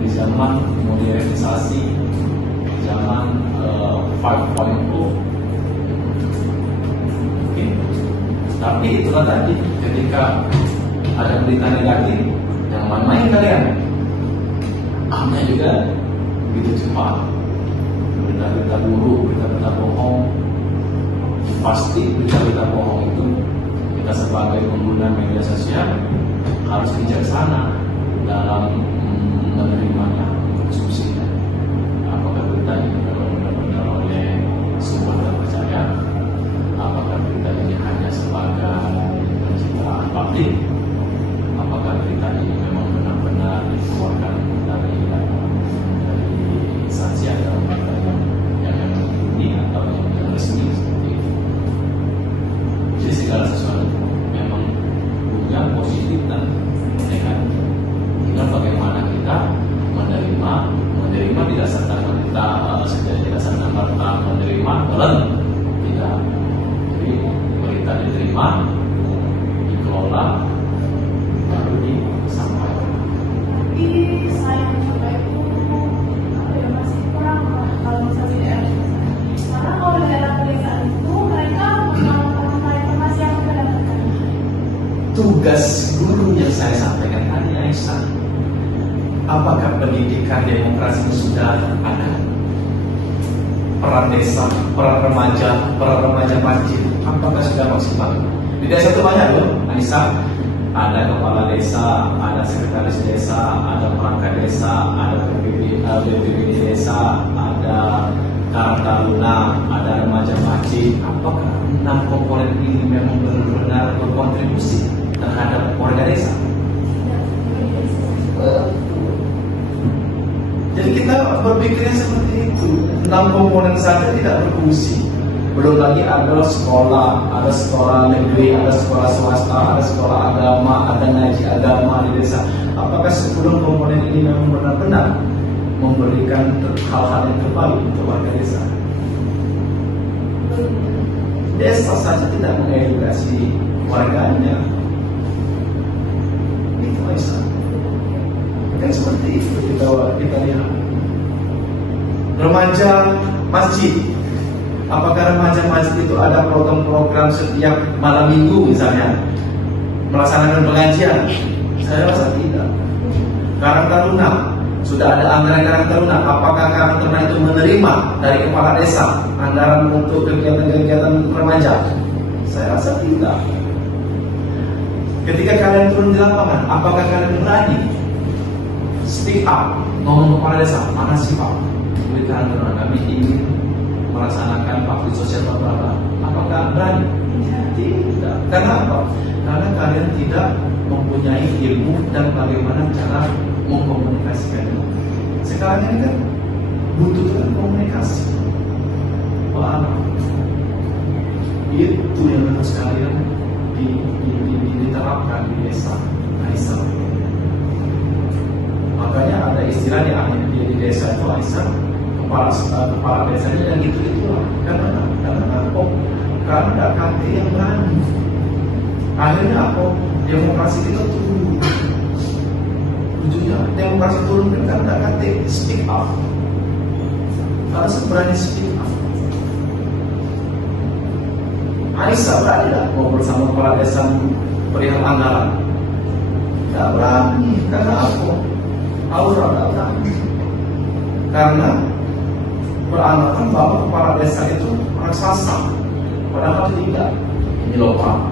Di zaman modernisasi, zaman 5.0. Oke. Tapi itulah tadi, ketika ada berita negatif, yang main-main kalian, amnya juga begitu cepat. Berita-berita buruk, berita-berita bohong, pasti berita-berita bohong itu kita sebagai pengguna media sosial harus bijaksana dalam menerimanya, konsumsinya. Apakah berita ini benar-benar oleh sumber terpercaya? Apakah berita ini hanya sebagai pencitraan publik? Apakah berita ini memang benar-benar dikeluarkan dari instansi atau lembaga yang memang ini atau yang resmi seperti itu? Jadi segala sesuatu memang punya positif dan negatif. Tinggal bagaimana kita menerima tidak serta-merta menerima tidak. Jadi berita diterima, dikelola, baru disampaikan. Tapi saya mencoba itu masih kurang kalau misalnya di daerah. Karena kalau di daerah pedesaan itu mereka melakukan informasi yang mereka dapatkan. Tugas guru yang saya sampaikan tadi, Aisyah, apakah pendidikan demokrasi sudah ada? Peran desa, peran remaja masjid, apakah sudah maksimal? Di desa itu banyak loh, Aisyah. Ada kepala desa, ada sekretaris desa, ada perangkat desa, ada BPBD desa, ada Karang Taruna, ada remaja masjid. Apakah 6 komponen ini memang benar-benar berkontribusi terhadap warga desa? Jadi kita berpikirnya seperti itu. 6 komponen saja tidak berfungsi. Belum lagi ada sekolah negeri, ada sekolah swasta, ada sekolah agama, ada ngaji agama di desa. Apakah 10 komponen ini memang benar-benar memberikan hal-hal yang terbaik untuk warga desa? Desa saja tidak mengedukasi warganya. Itu Aisyah. Kan seperti itu kita lihat. Remaja masjid. Apakah remaja masjid itu ada program-program setiap malam minggu misalnya melaksanakan pengajian? Saya rasa tidak. Karang Taruna sudah ada anggaran Karang Taruna. Apakah Karang Taruna itu menerima dari kepala desa anggaran untuk kegiatan-kegiatan remaja? Saya rasa tidak. Ketika kalian turun di lapangan, apakah kalian berani speak up, ngomong kepala desa, mana sih Pak? Di Karang Taruna kami ingin melaksanakan bakti sosial Bapak. Apakah berani? Tidak. Karena apa? Karena kalian tidak mempunyai ilmu dan bagaimana cara mengkomunikasikannya. Sekarang ini kan butuhkan komunikasi. Wah, itu yang harus kalian diterapkan di desa. Aisyah. Makanya ada istilah di desa itu Aisyah, kepala desanya yang gitu-gitu lah. Karena apa? Karena ada KT yang berani. Akhirnya apa? Demokrasi kita turun. Ujungnya demokrasi turun karena ada KT speak up. Harus berani speak up. Aisyah berani tak ngobrol sama kepala desa perihal anggaran? Tidak berani. Karena apa? Aura tidak berani. Karena beranggapan bahwa kepala desa itu raksasa. Padahal tidak. Ini loh Pak,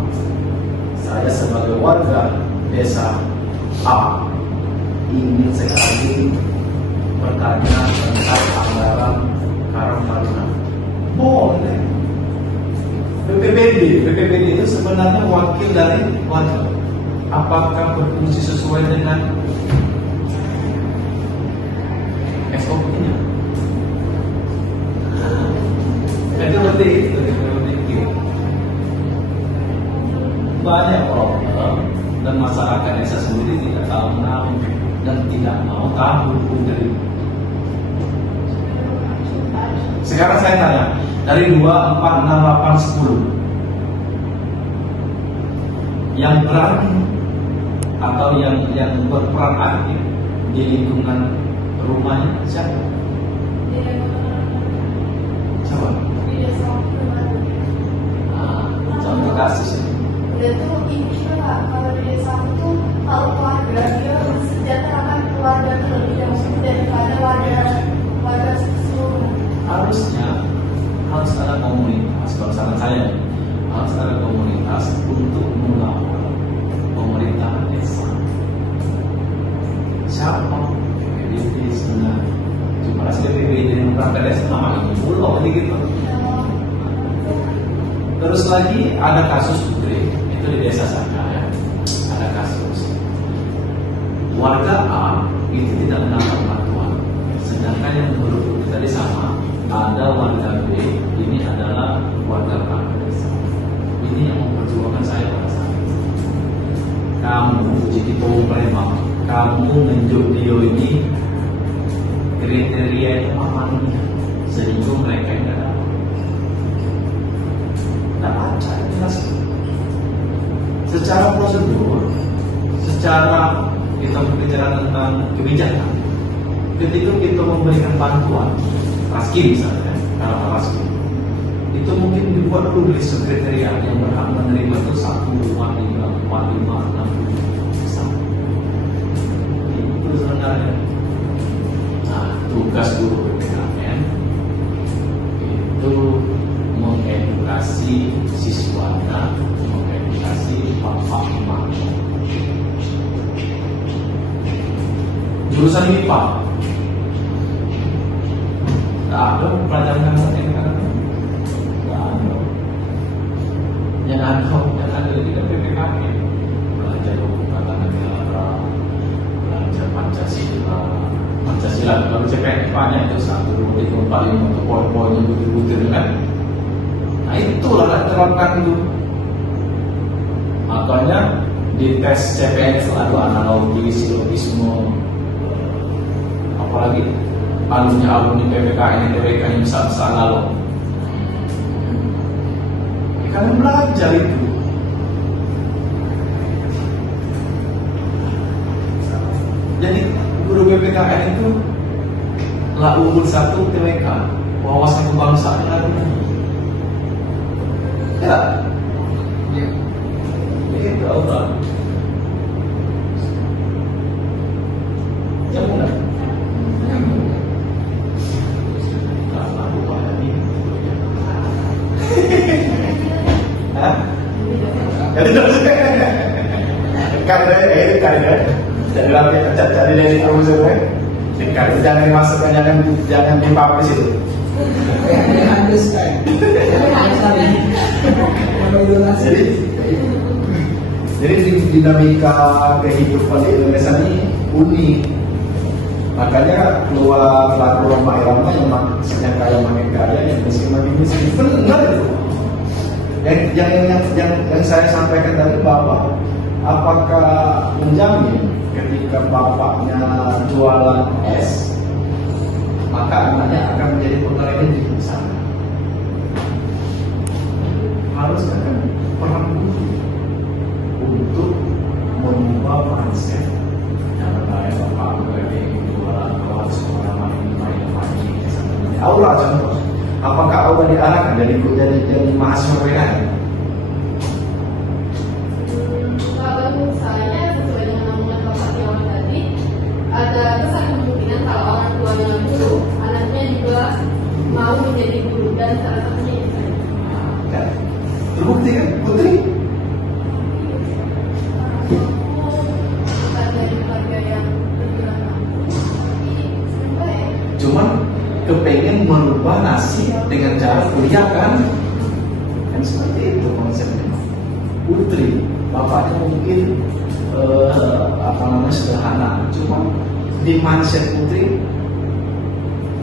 saya sebagai warga desa A ingin sekali bertanya tentang anggaran Karang Taruna. Boleh. BPBD itu sebenarnya wakil dari warga. Apakah berfungsi sesuai dengan SOP-nya? Itu penting. Banyak orang dan masyarakat desa sendiri tidak tahu nama dan tidak mau tahu dari. Sekarang saya tanya, dari 2, 4, 6, 8, 10 yang berani atau yang berperan aktif di lingkungan rumahnya siapa? Siapa? Contoh kasus ini. Udah tuh intinya Pak, kalau di desa itu kalau keluarga dia mensejahterakan keluarga terlebih dahulu daripada warga seluruh. Harusnya harus ada komunitas. Kalau saran saya harus ada komunitas untuk mengawal pemerintahan desa. Siapa? PBB sebenarnya. Cuma rasanya PBB yang berangkat desa nama ini pulau gitu. Terus lagi ada kasus Putri. Di desa saja ya, ada kasus warga A itu tidak mendapat bantuan, sedangkan yang menurut tadi sama ada warga B, ini adalah warga A desa. Ini yang memperjuangkan saya pada saat itu. Kamu jadi pemerintah, kamu menunjuk dia ini kriteria itu mamanya, sehingga mereka tidak dapat. Tidak baca jelas. Secara prosedur, secara kita berbicara tentang kebijakan, ketika kita memberikan bantuan, raskin misalnya, kalau raskin, itu mungkin dibuat dulu list kriteria yang berhak menerima itu 1, 2, 3, 4, 5, 6, 7, itu sebenarnya. Nah, tugas guru PPKN itu mengedukasi siswanya, bapak imam. Jurusan IPA tidak ada pelajaran yang tidak ada. Yang ada tidak PPKN, belajar hukum tata negara, belajar Pancasila kalau CPNS banyak itu 1, 2, 3, 4, 5 untuk poin-poinnya butir-butir kan. Nah itulah terapkan itu. Makanya di tes CPNS ada analogi, silogisme, apalagi alumni PPKN, TPK yang besar-besar lalu. Kalian belajar itu. Jadi guru PPKN itu lah unggul 1 TWK, wawasan kebangsaan lalu. Ya. Itu aura. Ya bukan. Jadi rapi, cari dari kamu semua. Jangan dimasukkan, jangan dipublish itu. Jadi dinamika kehidupan di Indonesia ini unik. Makanya keluar lagu Roma Irama yang maksudnya kaya makin kaya, yang miskin makin miskin. Benar itu. Yang saya sampaikan tadi Bapak, apakah menjamin ketika bapaknya jualan es, maka anaknya akan menjadi pegawai di sana? Harus akan perang untuk mengubah mindset. Jangan kayak bapak kayak jualan kawan seorang main. Aula contoh. Apakah aula diarahkan dari mahasiswa PNS? Kalau saya sesuai dengan omongan Bapak di awal tadi, ada besar kemungkinan kalau orang tuanya guru, anaknya juga mau menjadi guru, dan salah satunya itu saya. Terbukti kan, Putri? Keluarga yang bergerak, Cuman kepengen merubah nasib dengan cara kuliah kan? Kan seperti itu konsepnya. Putri, bapaknya mungkin sederhana, cuma di mindset Putri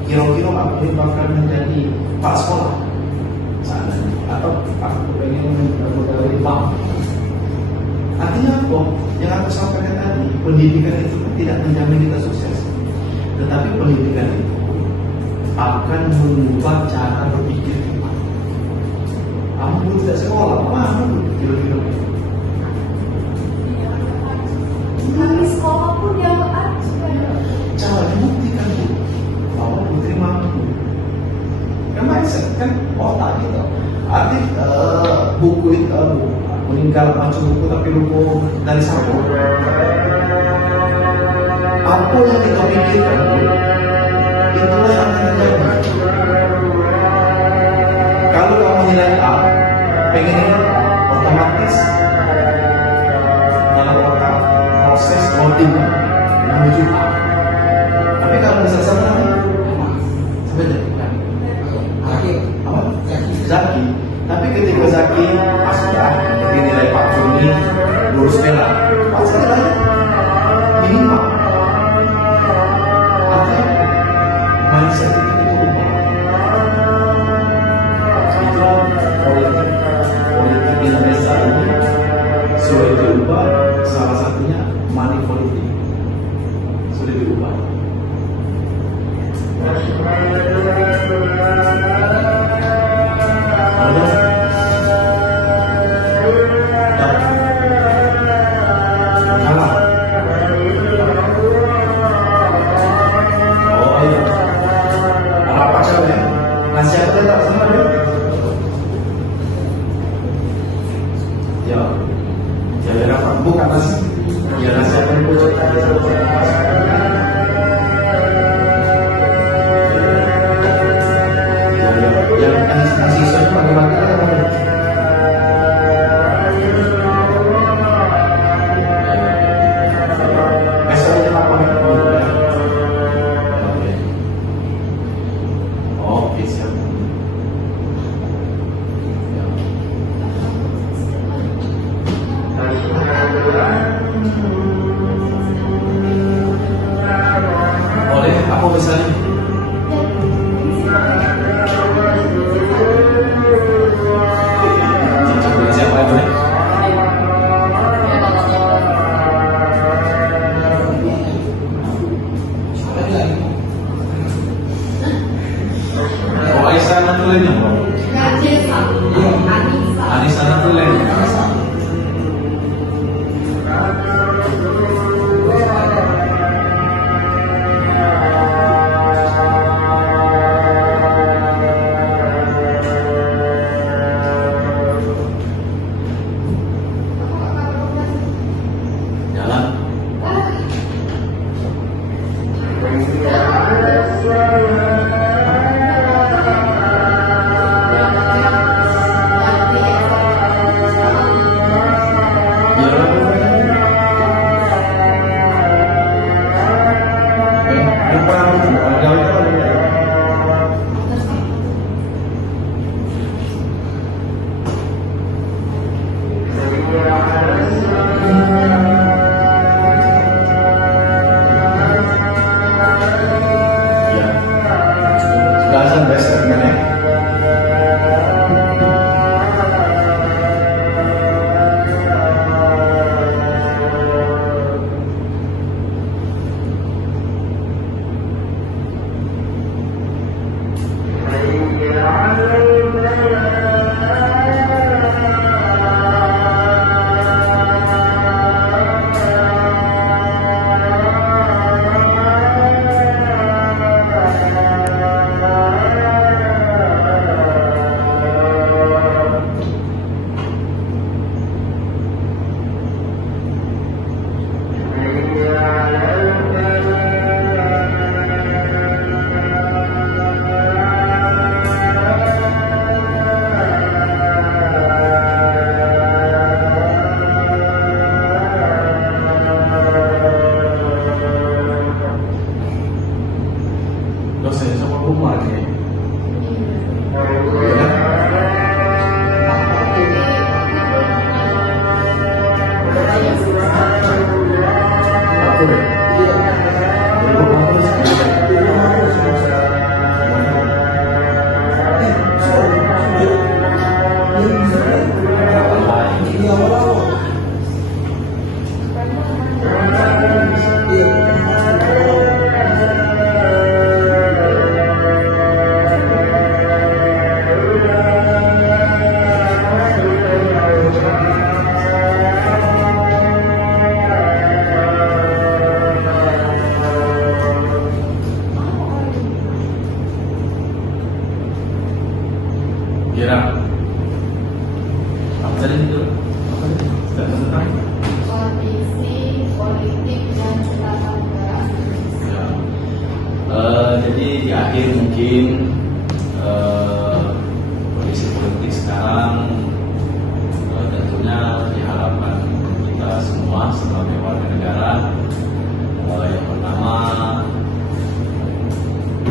kira-kira aku bakal menjadi pak sekolah sana, atau aku pengen menjadi bank. Artinya apa? Yang aku sampaikan tadi, pendidikan itu tidak menjamin kita sukses, tetapi pendidikan itu akan mengubah cara berpikir kita. Kamu tidak sekolah, mana kira-kira? Di sekolah pun dia Cara dibuktikan Bu, bahwa Putri mampu. Kan mindset, kan otak gitu. Arti buku itu meninggal macam buku tapi buku dari saku. Apa yang kita pikirkan Bu, itulah yang akan terjadi. Kalau kamu nilai A, pengen nilai A, otomatis dalam otak proses voting menuju A. Tapi kalau bisa sampai Zaki, tapi ketika Zaki sudah nilai Pak Juni lulus merah, pasti nilai minimal. Artinya mindset itu berubah. Itulah politik Indonesia ini sudah diubah. Salah satunya money politik sudah diubah. Bukan nasi, ya nasi apa yang bocor tadi yang nasi soalnya pagi-pagi kan ada. Besoknya apa nih? Oke, siap. Ya, sudah sampai statementnya. Dosen sama rumah nih. Ya. Aku deh. Kira apa tadi itu? Apa tadi? Tentang Kondisi politik dan ketatanegaraan Indonesia. Jadi di akhir mungkin kondisi politik sekarang tentunya diharapkan kita semua sebagai warga negara yang pertama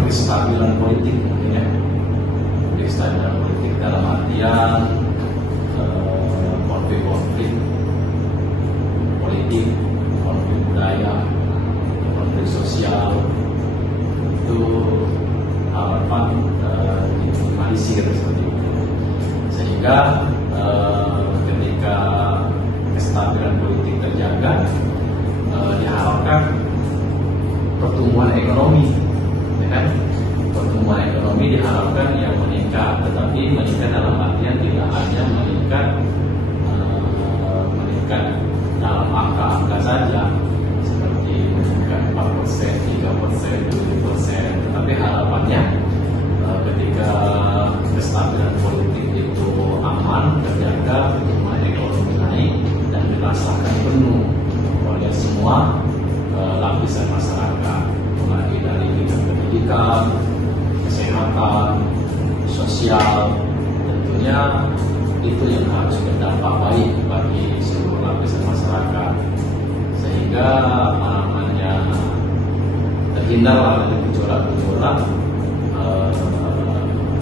kestabilan politik mungkin ya, kestabilan politik dalam artian konflik politik, konflik budaya, konflik sosial itu harapan diminimalisir seperti itu, sehingga ketika kestabilan politik terjaga diharapkan pertumbuhan ekonomi, ya kan? Pertumbuhan ekonomi diharapkan yang meningkat, tetapi meningkat dalam artian tidak hanya meningkat dalam angka-angka saja seperti meningkat 4%, 3%, 7%, tetapi harapannya ketika kestabilan politik itu aman, terjaga, pertumbuhan ekonomi naik dan dirasakan penuh oleh semua lapisan masyarakat, mulai dari bidang pendidikan, kesehatan, sosial, tentunya itu yang harus berdampak baik bagi seluruh lapisan masyarakat, sehingga terhindar dari gejolak-gejolak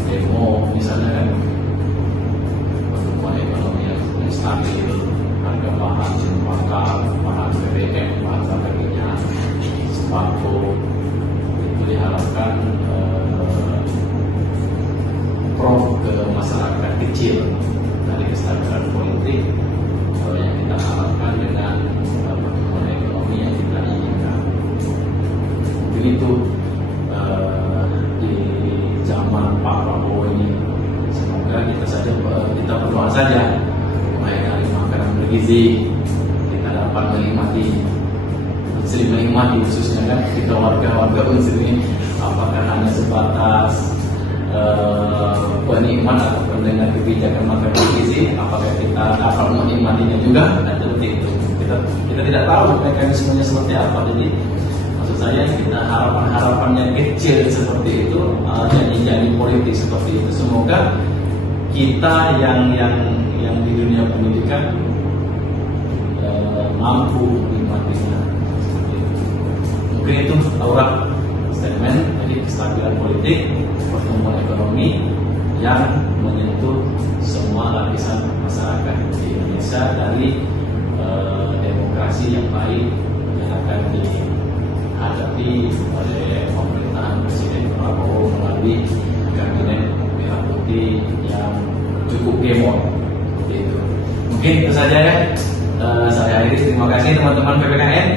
demo misalnya kan, pertumbuhan ekonomi yang stabil, harga bahan makan, bahan BBM, bahan bakar minyak, sembako, itu diharapkan ke masyarakat kecil dari kestabilan politik yang kita harapkan dengan pertumbuhan ekonomi yang kita inginkan. Mungkin itu di zaman Pak Prabowo ini, semoga kita berdoa saja mulai dari makanan bergizi kita dapat menikmati khususnya kan kita warga Unsur ini, apakah hanya sebatas penikmat atau pendengar kebijakan makan bergizi, apakah kita dapat menikmatinya juga, dan seperti itu kita tidak tahu mekanismenya seperti apa. Jadi maksud saya kita harapannya kecil seperti itu, janji-janji politik seperti itu, semoga kita yang di dunia pendidikan mampu menikmatinya. Mungkin itu Aura statement. Jadi kestabilan politik, pertumbuhan ekonomi yang menyentuh semua lapisan masyarakat di Indonesia dari demokrasi yang baik yang akan dihadapi oleh pemerintahan Presiden Prabowo melalui kabinet merah putih yang cukup gemuk seperti itu. Mungkin itu saja ya. Saya akhiri. Terima kasih teman-teman PPKN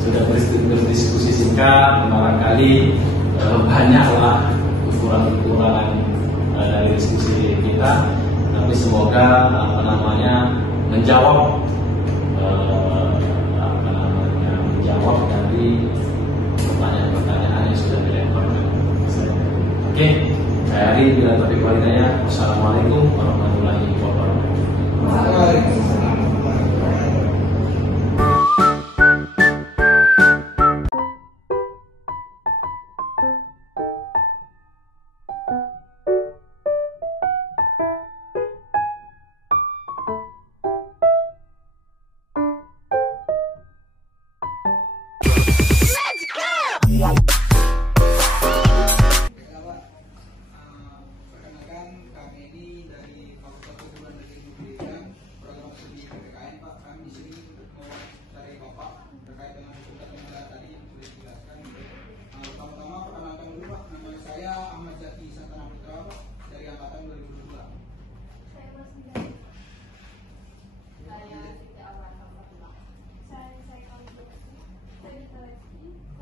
sudah berdiskusi singkat. Barangkali banyaklah kekurangan dari diskusi kita, tapi semoga menjawab dari pertanyaan-pertanyaan yang sudah dilemparkan. Oke, saya Ari bila topik walidaya. Wassalamualaikum warahmatullahi wabarakatuh. Perkenalkan, kami ini dari Fakultas Perguruan Tinggi Pendidikan, program studi PPKN, Pak. Kami di sini untuk mencari Bapak terkait dengan hukum dan pemerintahan tadi yang sudah dijelaskan. Pertama-tama perkenalkan dulu, Pak. Nama saya Ahmad Zaki Santana Putra, Pak, dari angkatan 2022.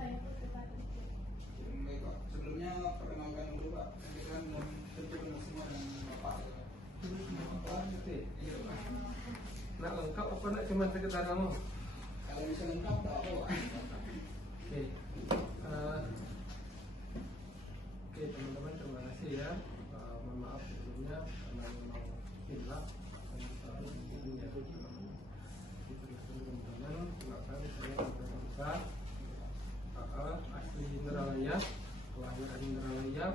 Baik, Pak. Sebelumnya perkenalkan dulu, Pak. Nanti kan tentu kenal semua dengan Bapak. Iya, Pak. Nak lengkap apa nak cuma sekedar kamu? Kalau bisa lengkap, tak apa, Pak. Oke. Oke teman-teman, terima kasih ya. Mohon maaf sebelumnya karena memang hilaf ini aku teman-teman. Silakan saya Profesor asli Indralaya, kelahiran Indralaya.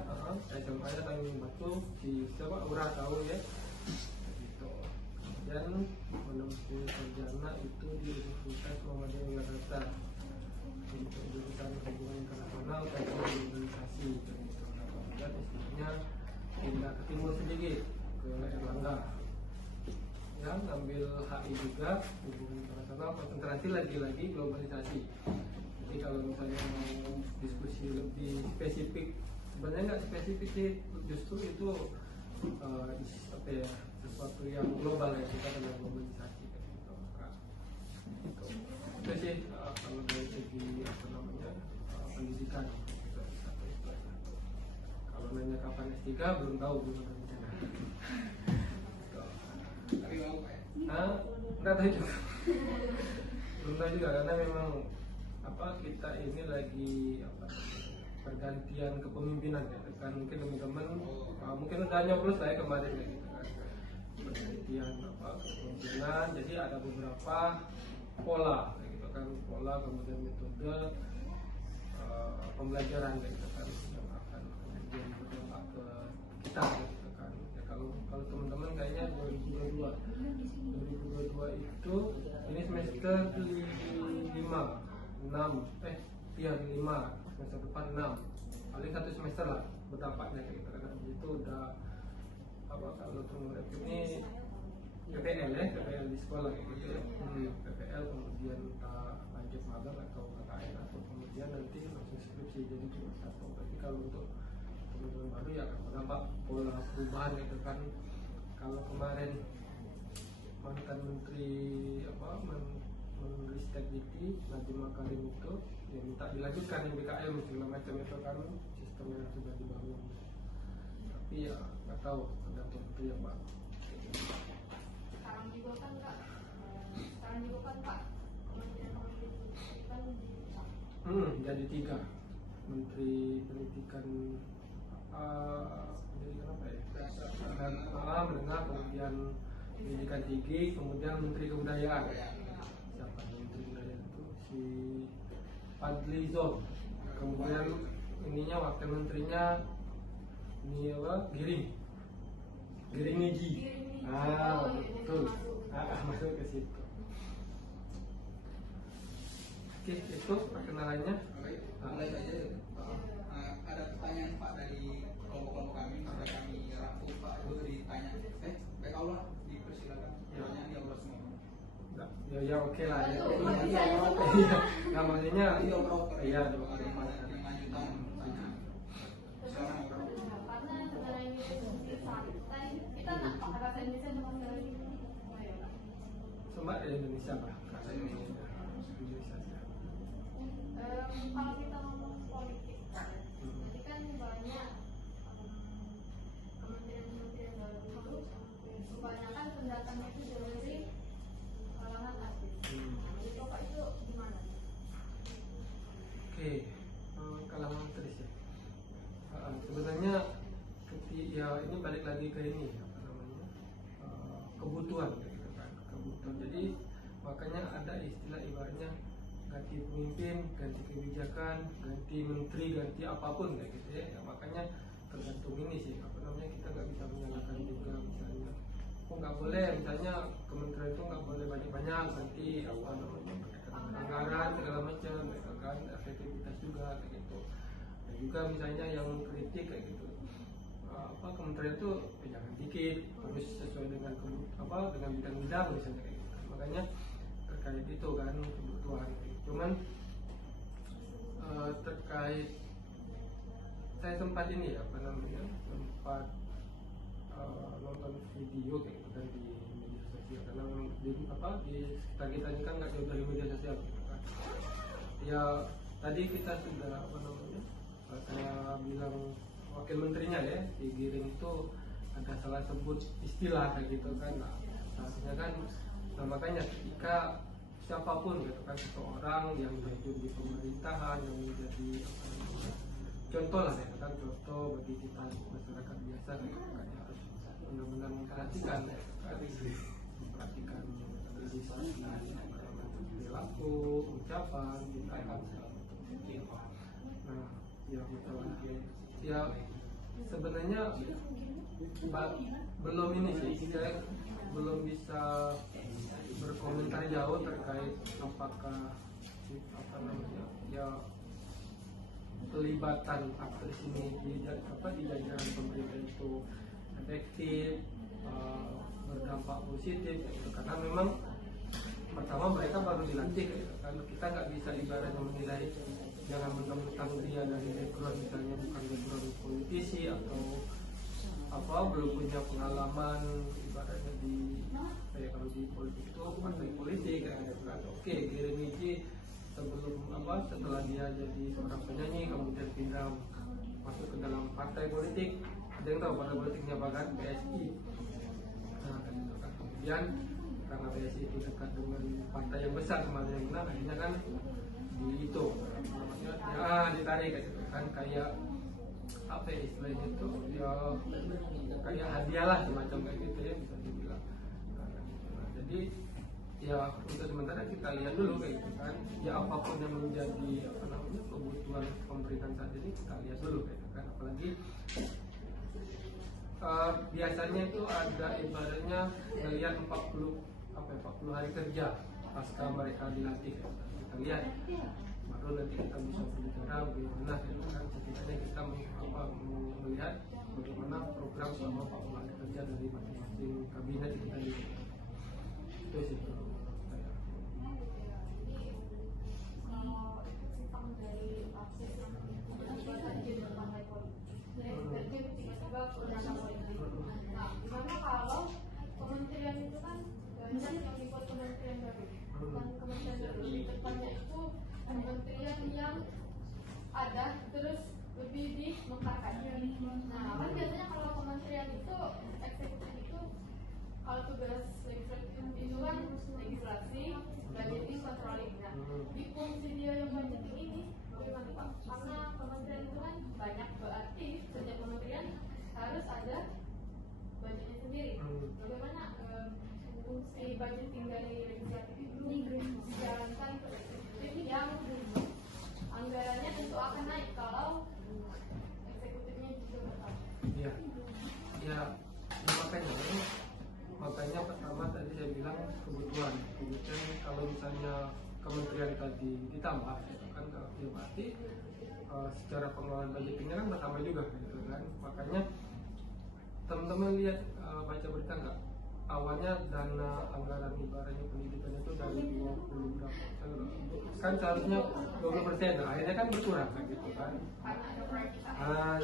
Saya contohnya Tanjung Batu di siapa Ura tahu ya. Gitu. Dan menempuh sarjana itu di Universitas Muhammadiyah Jakarta untuk jurusan hubungan internasional dan organisasi. Dan istilahnya pindah ke timur sedikit ke Erlangga. Yang ngambil HI juga hubungan internasional, konsentrasi lagi-lagi globalisasi. Jadi kalau misalnya mau diskusi lebih spesifik, sebenarnya nggak spesifik sih, justru itu apa ya, sesuatu yang global ya, kita dengan globalisasi gitu. Itu sih kalau dari segi apa namanya pendidikan itu satu. Kalau nanya kapan S3 belum tahu, belum ada rencana. Tapi mau, Pak, ya? Nggak tahu juga. Belum tahu juga karena memang apa kita ini lagi apa pergantian kepemimpinan ya kan, mungkin teman-teman mungkin udah nyoblos lah ya kemarin ya gitu kan, pergantian apa kepemimpinan, jadi ada beberapa pola gitu kan, pola kemudian metode pembelajaran gitu kan yang akan kemudian berdampak ke kita gitu kan ya. Kalau teman-teman kayaknya 2022 itu ini semester 5 semester depan 6, paling 1 semester lah berdampaknya gitu karena itu udah apa, kalau teman-teman ini PPL ya, PPL di sekolah gitu ya, PPL kemudian lanjut magang atau KKN atau kemudian nanti langsung skripsi, jadi cuma satu. Tapi kalau untuk teman-teman baru ya akan berdampak pola perubahan gitu kan. Kalau kemarin mantan menteri Menristek Dikti Nadiem Makarim itu ya minta dilanjutkan MBKM segala macam itu kan sistem yang sudah dibangun, tapi ya nggak tahu tergantung itu ya Pak. Sekarang juga kan Pak Kementerian Pendidikan jadi 3 Menteri Pendidikan pendidikan apa ya? Menengah, kemudian pendidikan tinggi, kemudian Menteri Kebudayaan. Siapa Menteri Kebudayaan itu? Si Fadli Zon. Kemudian ininya wakil menterinya ini apa? Giring Niji. Betul. Masuk ke situ. Oke, itu perkenalannya. Oke, mulai saja. Ada pertanyaan Pak dari kelompok-kelompok kami, sudah kami rangkum Pak, itu ditanya. Baik Allah, dipersilakan. Pertanyaan di Allah semua. Enggak, ya oke lah ya. Betul, Iya, bisa semua. iya. Nah, maksudnya Iya, oper-oper. iya, Ada yang lanjutan. Silakan oper. Karena sebenarnya ini diskusi santai, kita nggak pakai bahasa Indonesia cuma sekali. coba di Indonesia Pak. Bahasa Indonesia. Indonesia saja. Kalau kita ngomong politik, jadi kan banyak kementerian-kementerian baru itu kebanyakan pendatangnya itu dari kalangan artis. Jadi Bapak itu gimana? Oke, kalangan artis ya. Sebenarnya ya ini balik lagi ke ini apa namanya kebutuhan gitu kan, kebutuhan. Jadi makanya ada istilah ibaratnya ganti pemimpin, ganti kebijakan, ganti menteri, ganti apapun kayak gitu ya. Ya, makanya tergantung ini sih apa namanya, kita nggak bisa menyalahkan juga misalnya nggak boleh misalnya kementerian itu nggak boleh banyak-banyak nanti apa namanya anggaran segala macam kan, efektivitas juga kayak gitu. Dan juga misalnya yang kritik kayak gitu apa kementerian itu jangan dikit, harus sesuai dengan dengan bidang-bidang misalnya kayak gitu. Makanya terkait itu kan kebutuhan. Cuman terkait saya sempat ini apa namanya sempat nonton video kayak gitu kan di media sosial, karena di sekitar kita ini kan nggak jauh dari media sosial gitu kan. Ya tadi kita sudah apa namanya saya bilang wakil menterinya ya di Giring itu ada salah sebut istilah kayak gitu kan. Nah, artinya kan makanya ketika siapapun gitu kan seseorang yang terjun di pemerintahan yang menjadi contoh lah ya kan, contoh bagi kita masyarakat biasa gitu kan, harus benar-benar memperhatikan ya kan, memperhatikan perilaku, ucapan, tindakan segala macam. Nah, ya betul. Ya sebenarnya belum ini sih, saya belum bisa berkomentar jauh terkait apakah apa namanya ya pelibatan aktris ini di jajaran pemerintah itu efektif, berdampak positif gitu. Karena memang pertama mereka baru dilantik gitu kan, kita nggak bisa ibaratnya menilai jangan mentang-mentang dia dari background misalnya bukan background politisi atau belum punya pengalaman ibaratnya di kayak kalau di politik itu partai politik kayak gitu kan. Oke, Giring ini setelah dia jadi seorang penyanyi kemudian pindah masuk ke dalam partai politik, ada yang tahu partai politiknya apa kan? PSI. Nah kan gitu kan, kemudian karena PSI itu dekat dengan partai yang besar kemarin yang menang, akhirnya kan di itu namanya ya ditarik kayak gitu kan, kayak apa ya istilahnya itu ya kayak hadiah lah semacam kayak gitu ya bisa dibilang. Nah, jadi ya untuk sementara kita lihat dulu kayak gitu kan, ya apapun yang menjadi apa namanya kebutuhan pemerintahan saat ini kita lihat dulu kayak gitu kan. Apalagi biasanya itu ada ibaratnya melihat 40 hari kerja pasca mereka dilantik ya. Kita lihat baru nanti kita bisa berbicara bagaimana kan, setidaknya kita melihat bagaimana program selama 40 hari kerja dari masing-masing kabinet kita di itu sih. Dari akses yang tiba-tiba partai politik, tiba-tiba perusahaan politik. Nah, gimana kalau kementerian itu kan banyak yang ikut kementerian baru, bukan kementerian baru, depannya itu kementerian yang ada terus lebih dimengkarkan. Nah, kan biasanya kalau kementerian itu eksekutif itu kalau tugas legislatif itu kan legislasi, budgeting, controlling. Nah, di fungsi dia yang budgeting ini bagaimana Pak? Karena kementerian itu kan banyak, berarti setiap kementerian harus ada budgetnya sendiri. Bagaimana fungsi budgeting dari legislatif itu dijalankan ke eksekutif yang anggarannya tentu akan naik kalau eksekutifnya juga bertambah. Iya, ya makanya pertama tadi saya bilang kebutuhan kalau misalnya kementerian tadi ditambah gitu kan, ya berarti secara pengelolaan budgetingnya kan bertambah juga gitu kan. Makanya teman-teman lihat baca berita nggak, awalnya dana anggaran ibaratnya pendidikan itu dari 20 berapa kan seharusnya 20%, nah, akhirnya kan berkurang kan gitu kan.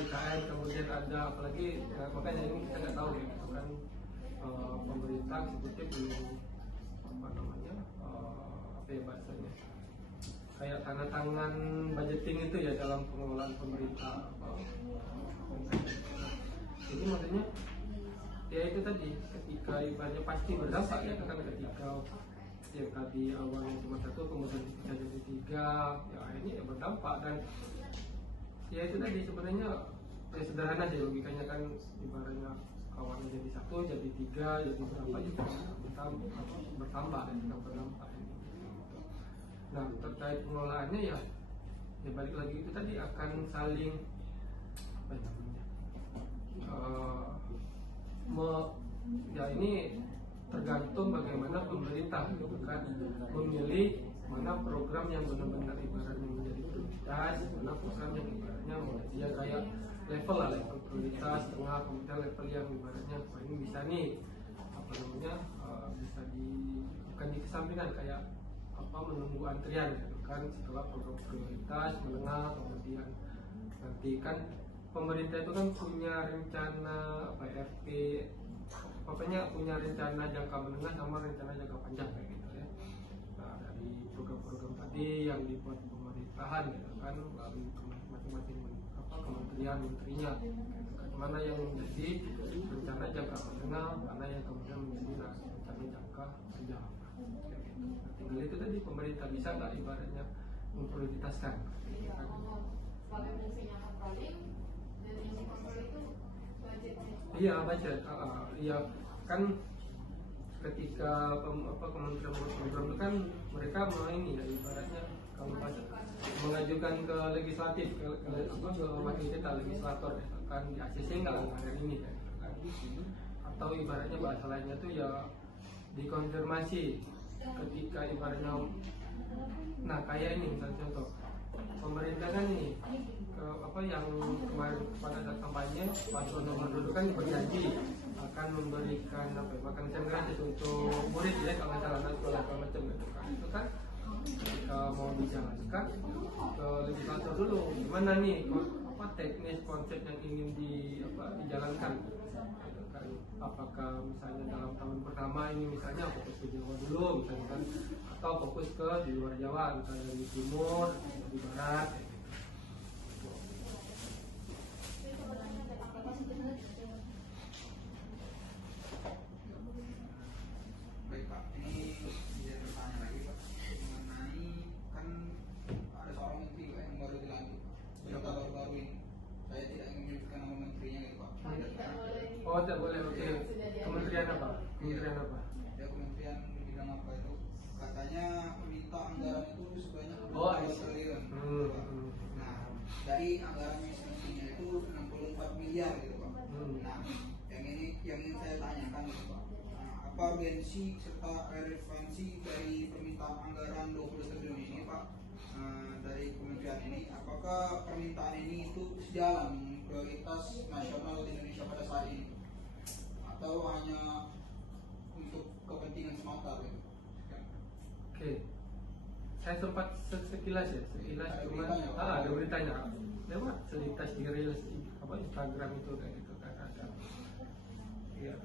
IKN kemudian ada apalagi makanya ini kita nggak tahu ya gitu kan, pemerintah sebetulnya belum apa namanya apa ya bahasanya, kayak tanda tangan budgeting itu ya dalam pengelolaan pemerintah jadi maksudnya ya itu tadi, ketika ibaratnya pasti berdampak ya kan, ketika yang tadi awalnya cuma 1 kemudian bisa jadi 3 ya akhirnya ya berdampak. Dan ya itu tadi sebenarnya ya sederhana sih logikanya kan, ibaratnya awalnya jadi 1 jadi 3 jadi berapa juga bertambah dan juga berdampak. Nah terkait pengelolaannya ya balik lagi itu tadi akan saling apa namanya ya ini tergantung bagaimana pemerintah gitu kan memilih mana program yang benar-benar ibaratnya menjadi prioritas, mana program yang ibaratnya ya kayak level lah, level prioritas, tengah, kemudian level yang ibaratnya ini bisa nih apa namanya bisa bukan dikesampingkan kayak apa menunggu antrian gitu kan, setelah program prioritas, menengah, kemudian nanti kan pemerintah itu kan punya rencana apa RP, pokoknya punya rencana jangka menengah sama rencana jangka panjang kayak gitu ya. Nah dari program-program tadi yang dibuat pemerintahan gitu kan melalui masing-masing kementerian menterinya, mana yang menjadi rencana jangka menengah, mana yang kemudian menjadi rencana jangka panjang. Nah, tinggal itu tadi pemerintah bisa nggak ibaratnya memprioritaskan. Sebagai fungsinya controlling dan yang dikontrol itu budgetnya. Iya budget, iya kan ketika kementerian program itu kan mereka mau ini ya ibaratnya kalau budget mengajukan ke legislatif ke wakil kita legislator ya, kan di ACC nggak anggaran ini kan, atau ibaratnya bahasa lainnya tuh ya dikonfirmasi ketika ibaratnya, nah kayak ini misalnya contoh pemerintah kan ini yang kemarin pada saat kampanye paslon nomor 2 kan berjanji akan memberikan makan siang gratis untuk murid ya kalau nggak salah sekolah macam gitu kan, itu kan ketika mau dijalankan ke legislator dulu gimana nih teknis konsep yang ingin dijalankan gitu kan, apakah misalnya dalam tahun pertama ini misalnya fokus ke Jawa dulu misalnya kan, atau fokus ke di luar Jawa misalnya di timur di barat Baik Pak, ini bisa bertanya lagi Pak mengenai kan ada seorang menteri Pak, yang baru dilantik baru-baru ini. Saya tidak ingin menyebutkan nama menterinya gitu Pak. Oh tidak boleh, oke. Kementerian apa? Kementerian apa? Ya kementerian bidang apa itu? Katanya minta anggaran itu sebanyak 2 triliun. Nah dari anggaran misinya itu 64 miliar gitu Pak. Nah yang ingin saya tanyakan gitu Pak, apa urgensi serta relevansi dari permintaan anggaran 20 triliun ini Pak dari kementerian ini? Apakah permintaan ini itu sejalan dengan prioritas nasional di Indonesia pada saat ini, atau hanya untuk kepentingan semata gitu? Oke, saya sempat sekilas cuma ada beritanya lewat selintas di reels Instagram itu kayak gitu kan ada. Iya,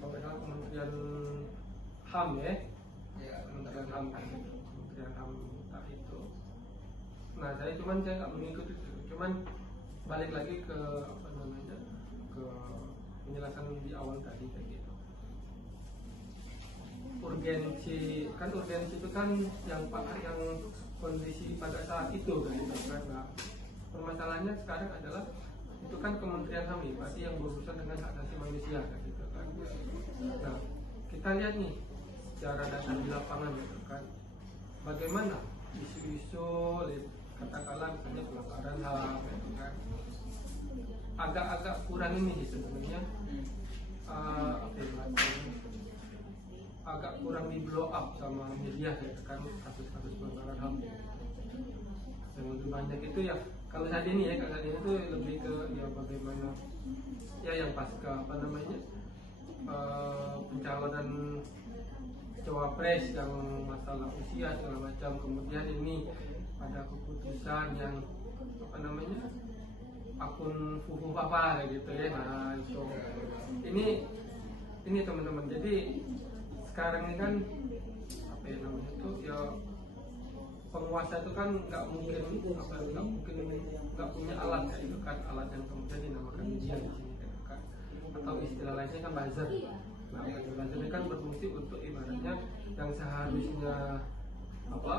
kalau misalnya Kementerian HAM ya, Kementerian HAM kan, Kementerian HAM itu. Nah saya nggak mengikuti itu, cuman balik lagi ke ke penjelasan di awal tadi kayak gitu. Urgensi itu kan yang kondisi pada saat itu kan gitu kan. Nah, permasalahannya sekarang adalah itu kan Kementerian HAM berarti yang berurusan dengan hak asasi manusia kan gitu kan. Nah kita lihat nih secara data di lapangan gitu kan, bagaimana isu-isu katakanlah misalnya pelanggaran HAM gitu kan, agak kurang ini sih sebenarnya agak kurang di blow up sama media ya kan, kasus-kasus pelanggaran HAM yang lebih banyak itu ya kalau saat ini ya, kalau saat ini itu lebih ke ya bagaimana ya yang pasca apa namanya pencalonan cawapres yang masalah usia segala macam, kemudian ini ada keputusan yang apa namanya akun fufu papa kayak gitu ya. Nah itu ini teman-teman, jadi sekarang ini kan apa ya namanya itu ya penguasa itu kan nggak mungkin nggak punya alat kayak itu kan, alat yang kemudian dinamakan media di sini kayak kan, atau istilah lainnya kan buzzer. Nah buzzer ini kan berfungsi untuk ibaratnya yang seharusnya apa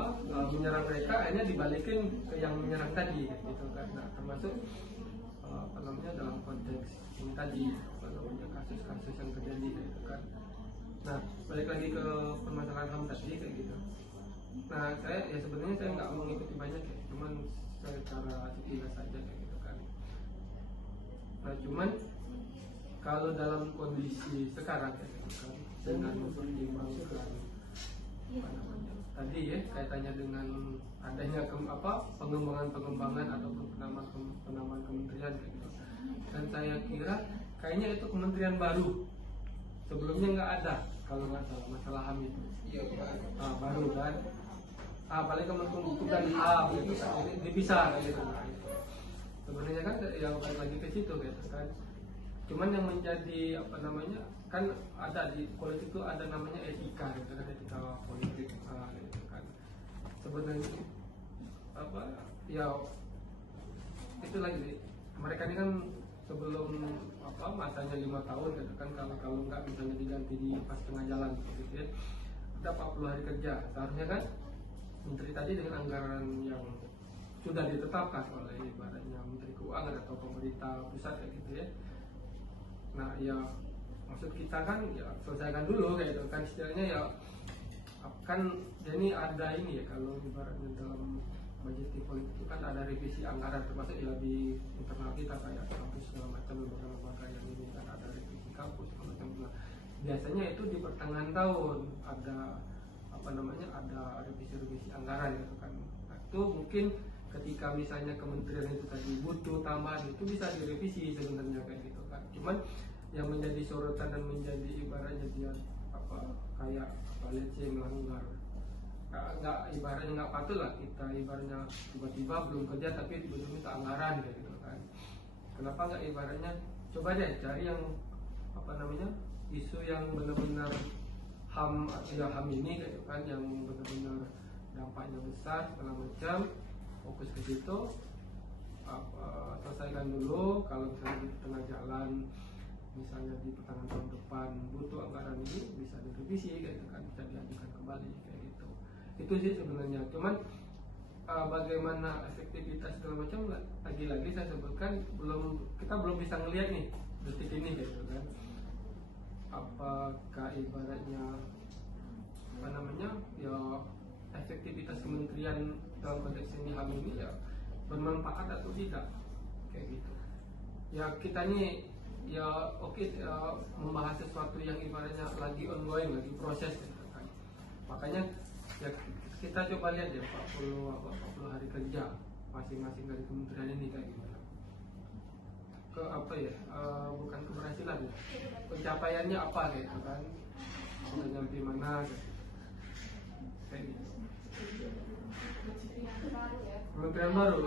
menyerang mereka akhirnya dibalikin ke yang menyerang tadi gitu kan. Nah termasuk apa namanya dalam konteks ini tadi apa namanya kasus-kasus yang terjadi gitu kan. Nah balik lagi ke permasalahan HAM tadi kayak gitu. Nah saya ya sebenarnya saya nggak mengikuti banyak ya, cuman secara sekilas saja kayak gitu kan. Nah cuman kalau dalam kondisi sekarang kayak gitu kan, dengan mempertimbangkan apa namanya tadi ya kaitannya dengan adanya pengembangan ataupun penambahan kementerian kayak gitu. Dan saya kira kayaknya itu kementerian baru, sebelumnya nggak ada kalau nggak salah masalah HAM itu. Iya, Baru kan. Paling Kementerian Hukum dan HAM gitu, dipisah gitu. Sebenarnya kan yang balik lagi ke situ gitu kan. Cuman yang menjadi apa namanya kan ada di politik itu ada namanya etika gitu kan, etika politik gitu kan. Sebenarnya apa ya itu lagi mereka ini kan sebelum apa masanya 5 tahun gitu kan, kalau nggak misalnya diganti di pas tengah jalan gitu ya, ada 40 hari kerja. Seharusnya kan menteri tadi dengan anggaran yang sudah ditetapkan oleh ibaratnya Menteri Keuangan atau pemerintah pusat kayak gitu ya. Nah ya maksud kita kan ya selesaikan dulu kayak gitu kan, setidaknya ya kan jadi ada ini ya kalau ibaratnya dalam budget politik itu kan ada revisi anggaran, termasuk ya di internal kita kayak kampus segala macam, lembaga-lembaga yang ini kan ada revisi kampus segala macam. Nah, biasanya itu di pertengahan tahun ada apa namanya ada revisi anggaran gitu kan. Nah, itu mungkin ketika misalnya kementerian itu tadi butuh tambahan itu bisa direvisi sebenarnya kayak gitu kan. Cuman yang menjadi sorotan dan menjadi ibaratnya dia apa kayak let's say melanggar nggak ibaratnya nggak patut lah kita ibaratnya tiba-tiba belum kerja tapi tiba-tiba minta anggaran kayak gitu kan. Kenapa nggak ibaratnya coba deh cari yang apa namanya isu yang benar-benar HAM ya HAM ini kayak gitu kan, yang benar-benar dampaknya besar segala macam, fokus ke situ, selesaikan dulu. Kalau misalnya di tengah jalan misalnya di pertengahan tahun depan butuh anggaran ini bisa direvisi kayak gitu kan, bisa diajukan kembali kayak gitu. Itu sih sebenarnya. Cuman bagaimana efektivitas segala macam lagi-lagi saya sebutkan kita belum bisa ngelihat nih detik ini gitu kan. Apakah ibaratnya apa namanya ya efektivitas kementerian dalam konteks ini HAM ini ya bermanfaat atau tidak kayak gitu. Ya kita nih ya oke membahas sesuatu yang ibaratnya lagi ongoing, lagi proses gitu kan. Makanya ya kita coba lihat ya 40 hari kerja masing-masing dari kementerian ini kayak gimana. Ke apa ya bukan keberhasilan ya, pencapaiannya apa gitu kan, sudah nyampe mana gitu. Kayak gitu. Kementerian baru.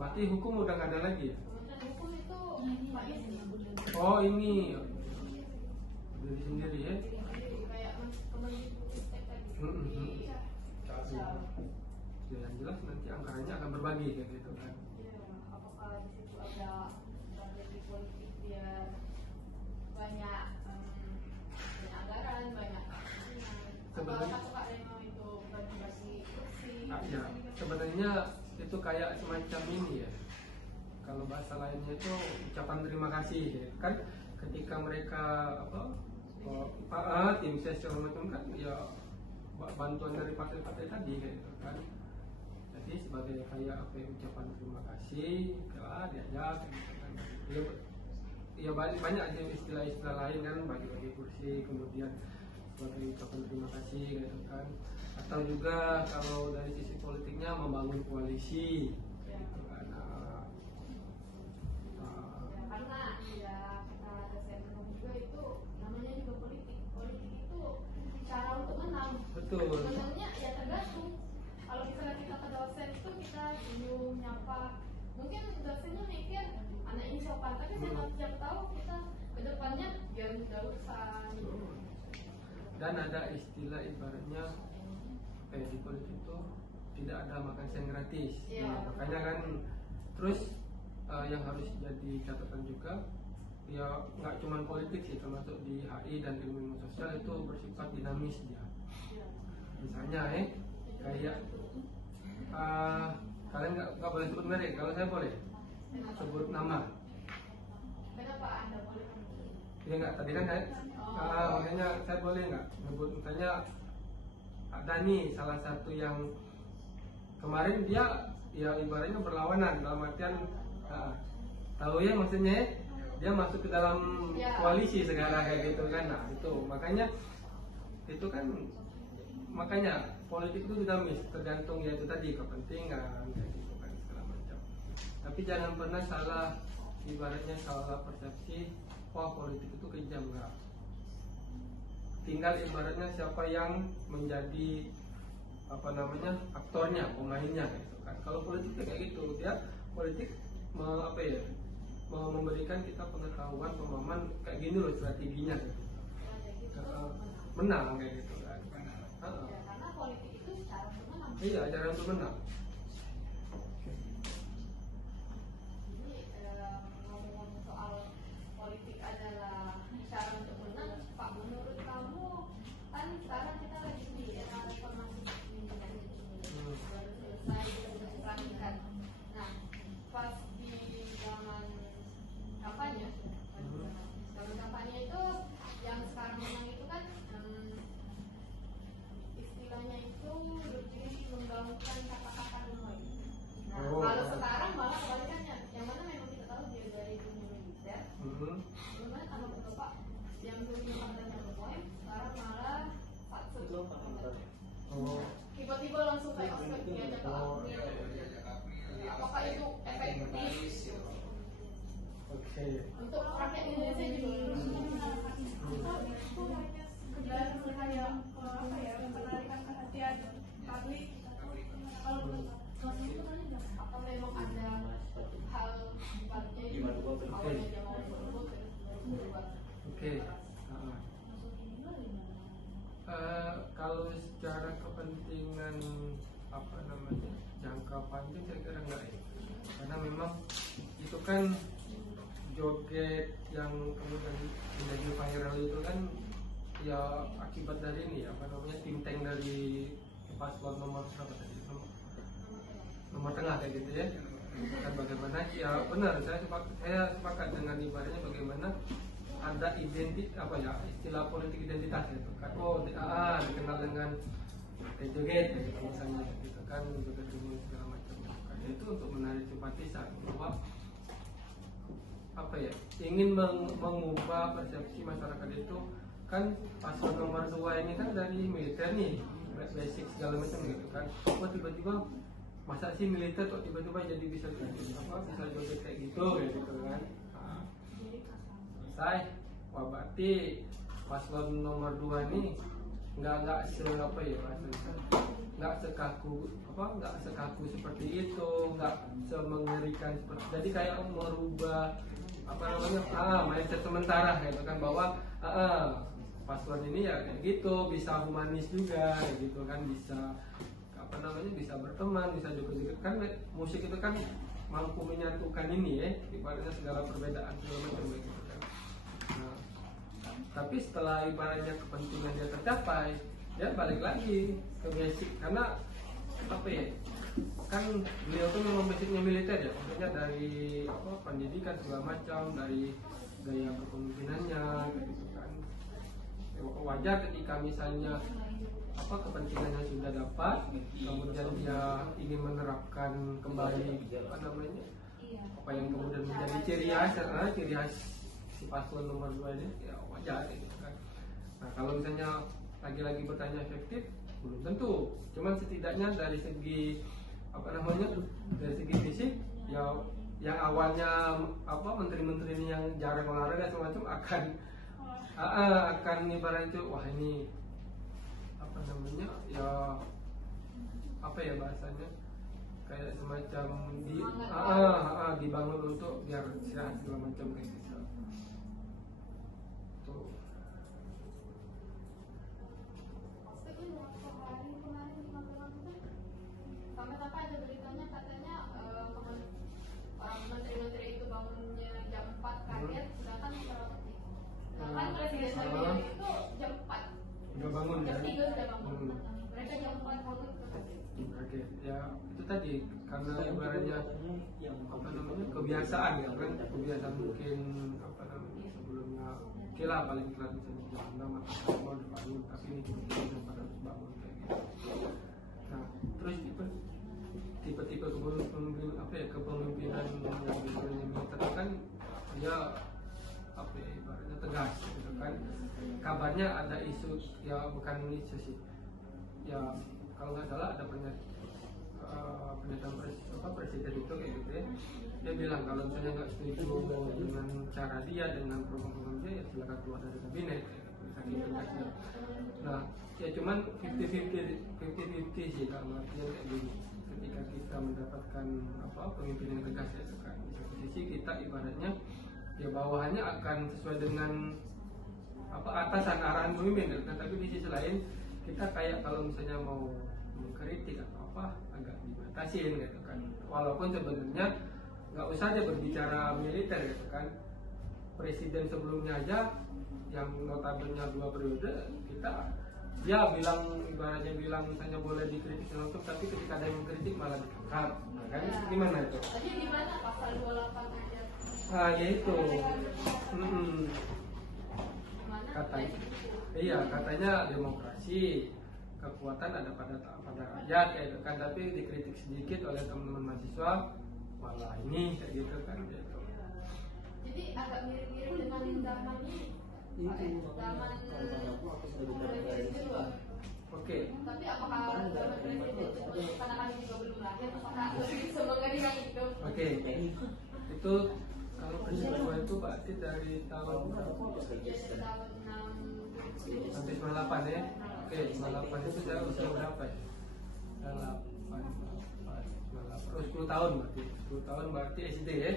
Berarti hukum udah nggak ada lagi ya? Hukum itu Pak Yusri. Oh ini berdiri sendiri ya? Kayak Kemenristek tadi. Ya, yang jelas nanti anggarannya akan berbagi kayak gitu kan. Apakah di situ ada strategi politik biar banyak anggaran, banyak Sebenarnya apakah memang itu bagi-bagi kursi? Ya, sebenarnya itu kayak semacam ini ya. Kalau bahasa lainnya itu ucapan terima kasih ya. Kan ketika mereka tim ses segala macam kan ya bantuan dari partai-partai tadi kayak gitu kan. Jadi sebagai kayak apa ya, ucapan terima kasih, lah diajak gitu kan. Ya banyak aja istilah-istilah lain kan, bagi-bagi kursi, kemudian sebagai ucapan terima kasih gitu kan. Atau juga kalau dari sisi politiknya membangun koalisi gitu kan. Karena ya kata dosen juga itu namanya juga politik itu cara untuk menang. Betul. Sebenarnya ya tergantung. Kalau misalnya kita ke dosen itu kita senyum nyapa, mungkin dosennya mikir anak ini sopan, tapi setiap tahu kita kedepannya biar mudah urusan. Dan ada istilah ibaratnya di politik itu tidak ada makan siang gratis. Iya. Nah, makanya kan terus yang harus jadi catatan juga ya nggak cuma politik sih, termasuk di HI dan ilmu sosial itu bersifat dinamis dia. Misalnya kayak kalian nggak boleh sebut merek, kalau saya boleh sebut nama. Kenapa Anda boleh? Ya nggak, tadi kan saya makanya saya boleh nggak sebut, misalnya ada nih salah satu yang kemarin dia ya ibaratnya berlawanan dalam artian tahu ya maksudnya dia masuk ke dalam koalisi sekarang kayak gitu kan. Nah itu makanya politik itu dinamis, tergantung ya itu tadi kepentingan kayak gitu kan segala macam. Tapi jangan pernah salah ibaratnya salah persepsi, wah politik itu kejam, enggak. Tinggal ibaratnya siapa yang menjadi aktornya, pemainnya gitu kan. Kalau politik kayak gitu, dia politik memberikan kita pengetahuan, pemahaman kayak gini loh strateginya gitu. Menang kayak gitu kan. Ya, karena politik itu cara untuk menang. Iya, cara untuk menang. Jadi ngomong-ngomong soal politik adalah cara untuk menang, Pak, menurut kamu kan sekarang kita lagi di era reformasi pemerintahan baru selesai sudah dilanjutkan. Nah, pas di zaman kampanye itu yang sekarang menang itu kan istilahnya itu berdiri menggaungkan kata-kata rumah. Nah, kalau sekarang malah kebalikannya, yang mana memang kita tahu dia dari dunia militer. Gimana kalau Bapak yang dulunya katanya rumah, sekarang malah patut. Tiba-tiba langsung kayak ospek diajak ke April. Apakah itu efektif? Oke. Untuk rakyat Indonesia juga. Dan kayak penarikan perhatian publik. Apa memang ada hal sifatnya itu awalnya dia mau berubah berubah? Oke. Kalau secara kepentingan jangka panjang saya kira enggak ya, karena memang itu kan joget yang kemudian menjadi viral itu kan ya akibat dari ini tim tank dari paslon nomor berapa tadi, nomor tengah kayak gitu ya. Dan bagaimana ya benar saya sepakat dengan ibaratnya bagaimana ada istilah politik identitas itu kan. Dikenal dengan joget gitu, misalnya gitu kan, joget dulu segala macam kan. Itu untuk menarik simpatisan bahwa ingin mengubah persepsi masyarakat itu kan. Paslon nomor 2 ini kan dari militer nih, basic segala macam gitu kan. Kok tiba-tiba masa sih militer kok tiba-tiba jadi bisa joget kayak gitu kan. Selesai. Wah berarti paslon nomor 2 ini nggak sekaku seperti itu, nggak semengerikan seperti. Jadi kayak merubah mindset sementara gitu kan, bahwa paslon ini ya kayak gitu, bisa humanis juga kayak gitu kan, bisa bisa berteman, bisa juga kan. Musik itu kan mampu menyatukan ini ya, ibaratnya segala perbedaan segala macam gitu kan. Nah, tapi setelah ibaratnya kepentingan dia tercapai, dia balik lagi ke basic, karena kan beliau tuh memang basicnya militer ya, maksudnya dari pendidikan segala macam, dari gaya kepemimpinannya gitu kan. Wajar ketika misalnya kepentingannya sudah dapat, kemudian dia ingin menerapkan kembali apa yang kemudian menjadi ciri khas si paslon nomor 2 ini, ya wajar gitu kan. Nah kalau misalnya lagi-lagi bertanya efektif, belum tentu. Cuman setidaknya dari segi dari segi fisik, ya yang awalnya menteri-menteri ini yang jarang olahraga semacam akan ibarat itu, wah ini bahasanya kayak semacam dibangun untuk biar sehat segala macam kayak gitu. Tuh. Sampai ada beritanya katanya menteri-menteri itu bangunnya jam 4 kaget, sedangkan presiden saya itu jam 4 udah bangun jam ya? 3 sudah bangun. Mereka jam 4 bangun Oke, ya itu tadi karena ibaratnya kebiasaan ya kan, kebiasaan mungkin sebelumnya lah paling telat misalnya jam 6 atau jam 5 udah bangun, tapi ini jam 4 harus bangun kayak gitu. Nah, terus tipe-tipe kepemimpinan yang militer kan dia ibaratnya tegas gitu kan. Kabarnya ada isu, ya bukan isu sih, ya kalau nggak salah ada pernyataan presiden itu kayak gitu ya, dia bilang kalau misalnya nggak setuju dengan cara dia, dengan program dia, ya silakan keluar dari kabinet saking tegasnya. Nah ya cuman 50-50 sih kalau artinya kayak gini, ketika kita mendapatkan pemimpin yang tegas ya kan, di satu sisi kita ibaratnya ya bawahannya akan sesuai dengan atasan arahan pemimpin kan, tapi di sisi lain kita kayak kalau misalnya mau mengkritik atau agak dibatasin gitu kan, walaupun sebenarnya nggak usah dia berbicara militer gitu kan. Presiden sebelumnya aja yang notabene 2 periode dia ibaratnya bilang misalnya boleh dikritik langsung, tapi ketika ada yang mengkritik malah ditangkap. Nah, kan gimana itu? Tadi gimana pasal 28 aja? Ya itu. Katanya demokrasi, kekuatan ada pada rakyat kayak gitu kan, tapi dikritik sedikit oleh teman-teman mahasiswa malah ini kayak gitu kan gitu. Jadi agak mirip-mirip dengan zaman ini. Zaman presiden. Oke. Tapi apakah zaman presiden itu karena kami juga belum lahir, apakah lebih semangat yang itu? Oke. Itu kalau presiden itu berarti dari tahun sampai 98 ya. Oke, 98 itu saya usia berapa ya? 10 tahun berarti. 10 tahun berarti SD ya.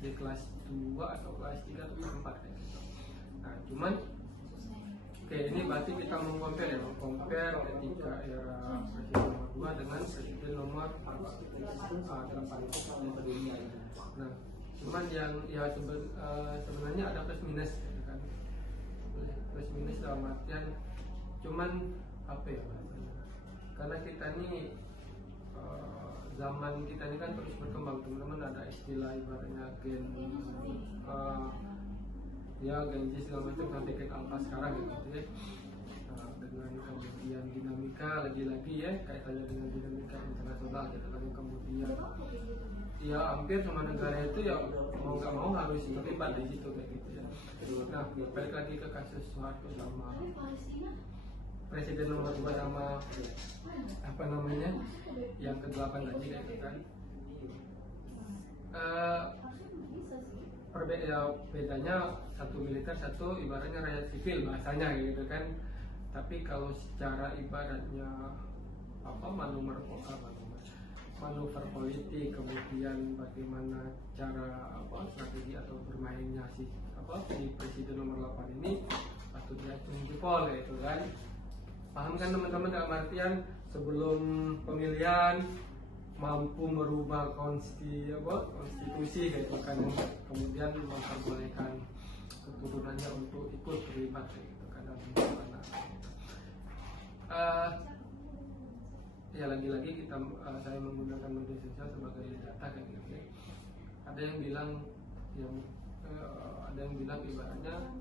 SD kelas 2 atau kelas 3 atau kelas 4 ya. Nah, cuman ini berarti kita compare ketika era presiden nomor 2 dengan presiden nomor 8. Nah, cuman yang sebenarnya ada plus minus gitu kan. Plus minus dalam artian cuman karena kita ini zaman kita ini kan terus berkembang, teman-teman, ada istilah ibaratnya Gen Z segala macam sampai ke alpha sekarang gitu ya. Dengan kemudian dinamika lagi-lagi ya kaitannya dengan dinamika internasional gitu kan, kemudian ya hampir semua negara itu ya mau nggak mau harus terlibat di situ kayak gitu ya. Nah, balik lagi ke kasus Soeharto sama presiden nomor 2 sama yang ke-8 tadi kayak gitu kan. Bedanya satu militer, satu ibaratnya rakyat sivil bahasanya gitu kan. Tapi kalau secara ibaratnya manuver politik, kemudian bagaimana cara strategi atau bermainnya si presiden nomor 8 ini patut diacungi jempol gitu kan. Paham kan teman-teman, dalam artian sebelum pemilihan mampu merubah konstitusi gitu kan, kemudian memperbolehkan keturunannya untuk ikut terlibat gitu kan dalam pemerintahan. Ya lagi-lagi saya menggunakan media sosial sebagai data kayak gitu ya. Ada yang bilang ibaratnya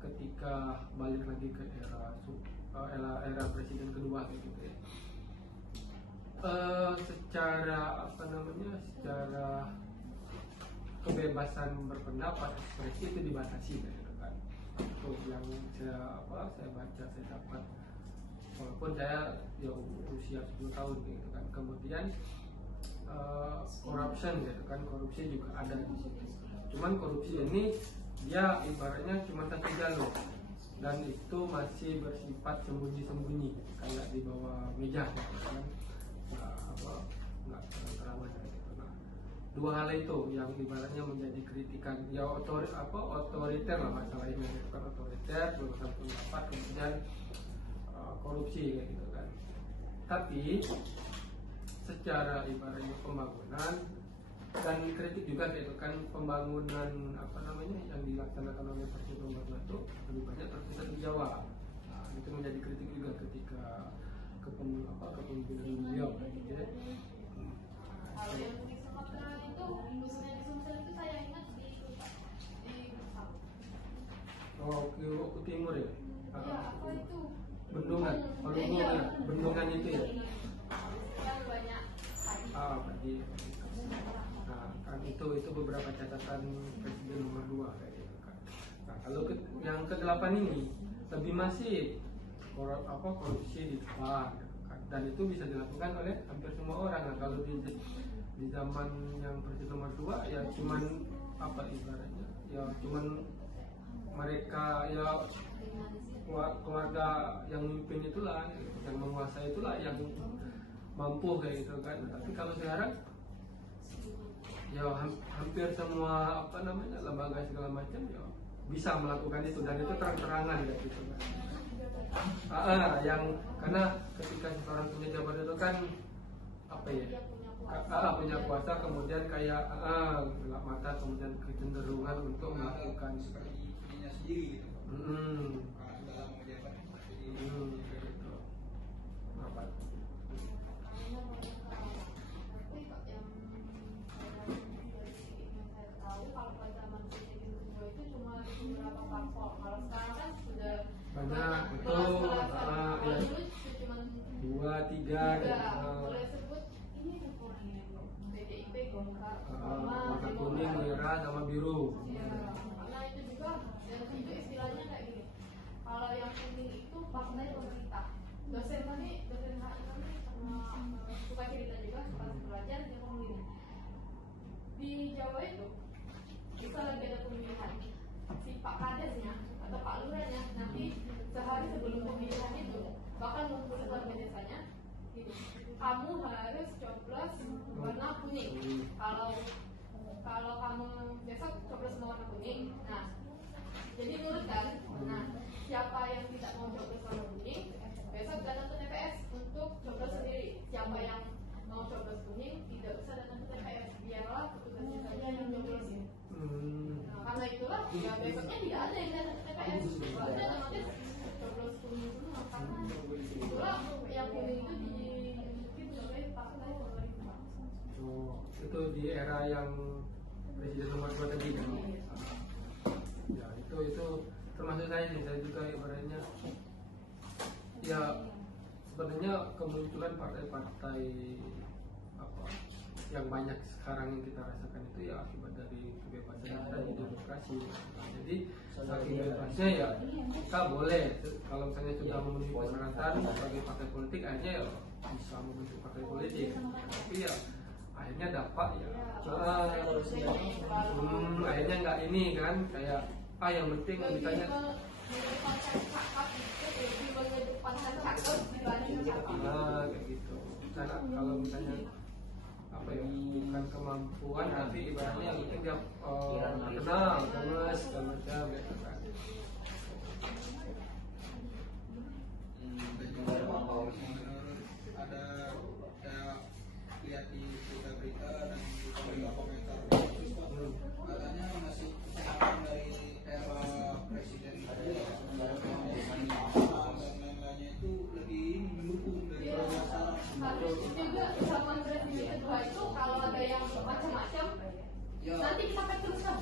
ketika balik lagi ke era presiden kedua gitu ya. Secara kebebasan berpendapat, ekspresi itu dibatasi gitu kan. itu yang saya baca, saya dapat, walaupun saya ya usia 10 tahun gitu kan. Kemudian corruption gitu kan, korupsi juga ada di situ. Cuman korupsi ini dia ibaratnya cuma satu jalur, dan itu masih bersifat sembunyi-sembunyi, kayak di bawah meja gitu kan, nggak terang-terangan gitu. Nah, dua hal itu yang ibaratnya menjadi kritikan ya, otoriter lah masalahnya gitu kan, otoriter, berusaha pendapat, kemudian korupsi kayak gitu kan. Tapi secara ibaratnya pembangunan dan kritik juga gitu kan, pembangunan yang dilaksanakan oleh Presiden Nomor 2 itu lebih banyak terpusat di Jawa. Nah, itu menjadi kritik juga ketika kepemimpinan beliau gitu ya. Kalau yang di Sumatera itu, khususnya di Sumsel itu saya ingat di Besau. Ke timur ya? Iya, apa itu? Bendungan, bendungan itu ya? Yang banyak Padi. Nah, kan itu beberapa catatan Presiden Nomor 2 kayak gitu kan. Nah, kalau yang ke-8 ini lebih masif korupsi di depan gitu kan. Dan itu bisa dilakukan oleh hampir semua orang. Nah, kalau di zaman yang Presiden Nomor 2 ya cuman ibaratnya ya cuman mereka ya keluarga yang memimpin itulah, yang menguasai itulah yang mampu kayak gitu kan. Nah, tapi kalau sekarang ya hampir semua lembaga segala macam ya bisa melakukan itu, dan itu terang-terangan kayak gitu kan. Yang karena ketika seorang punya jabatan itu kan punya kuasa, kemudian kayak gelap mata, kemudian kecenderungan untuk melakukan seperti dirinya sendiri gitu. Karena sudah lama menjabat jadi gitu. Apa? Kalau pada zaman Presiden kedua itu cuma beberapa parpol. Kalau sekarang kan sudah banyak, betul. Cuma 2, 3 boleh sebut ini PDIP, Golkar, warna kuning, merah, sama biru. ya, karena itu juga dan itu istilahnya kayak gini. Kalau yang kuning itu partai pemerintah. Dosen HI kami suka cerita juga pas belajar dia ngomong gini. Di Jawa itu bisa lagi ada pemilihan, si Pak Kadesnya atau Pak Lurahnya nanti sehari sebelum pemilihan itu bahkan ngumpul warga desanya gitu. Kamu harus coblos warna kuning. Kalau kamu besok coblos warna kuning, nah jadi nurut kan. Nah, siapa yang tidak mau coblos warna kuning besok datang ke TPS untuk coblos sendiri. Siapa yang mau coblos kuning tidak usah datang ke TPS, biarlah petugasnya saja yang coblosin. Nah, karena itulah ya besoknya tidak ada yang datang ke TPS, soalnya otomatis coblos kuning semua. Karena itulah yang kuning itu dimiliki oleh partai pemerintah. Itu di era yang Presiden Nomor 2 tadi kan. Ya itu termasuk saya juga ibaratnya ya sebenarnya kemunculan partai-partai yang banyak sekarang yang kita rasakan itu ya akibat dari kebebasan yang ada di demokrasi. Jadi saking bebasnya ya kita boleh kalau misalnya sudah memenuhi persyaratan sebagai partai politik akhirnya ya bisa membentuk partai politik. Tapi ya akhirnya dapat ya akhirnya nggak ini kan kayak yang penting ditanya kayak gitu. Karena kalau misalnya bukan kemampuan tapi ibaratnya yang penting dia kenal, gemes, macam gitu kan. Ada lihat di berita dan di komentar katanya masih kesempatan dari era presiden dan lain-lainnya itu lebih mendukung dari masalah. Harus juga zaman presiden kedua itu kalau ada yang macam-macam nanti kita akan teruskan.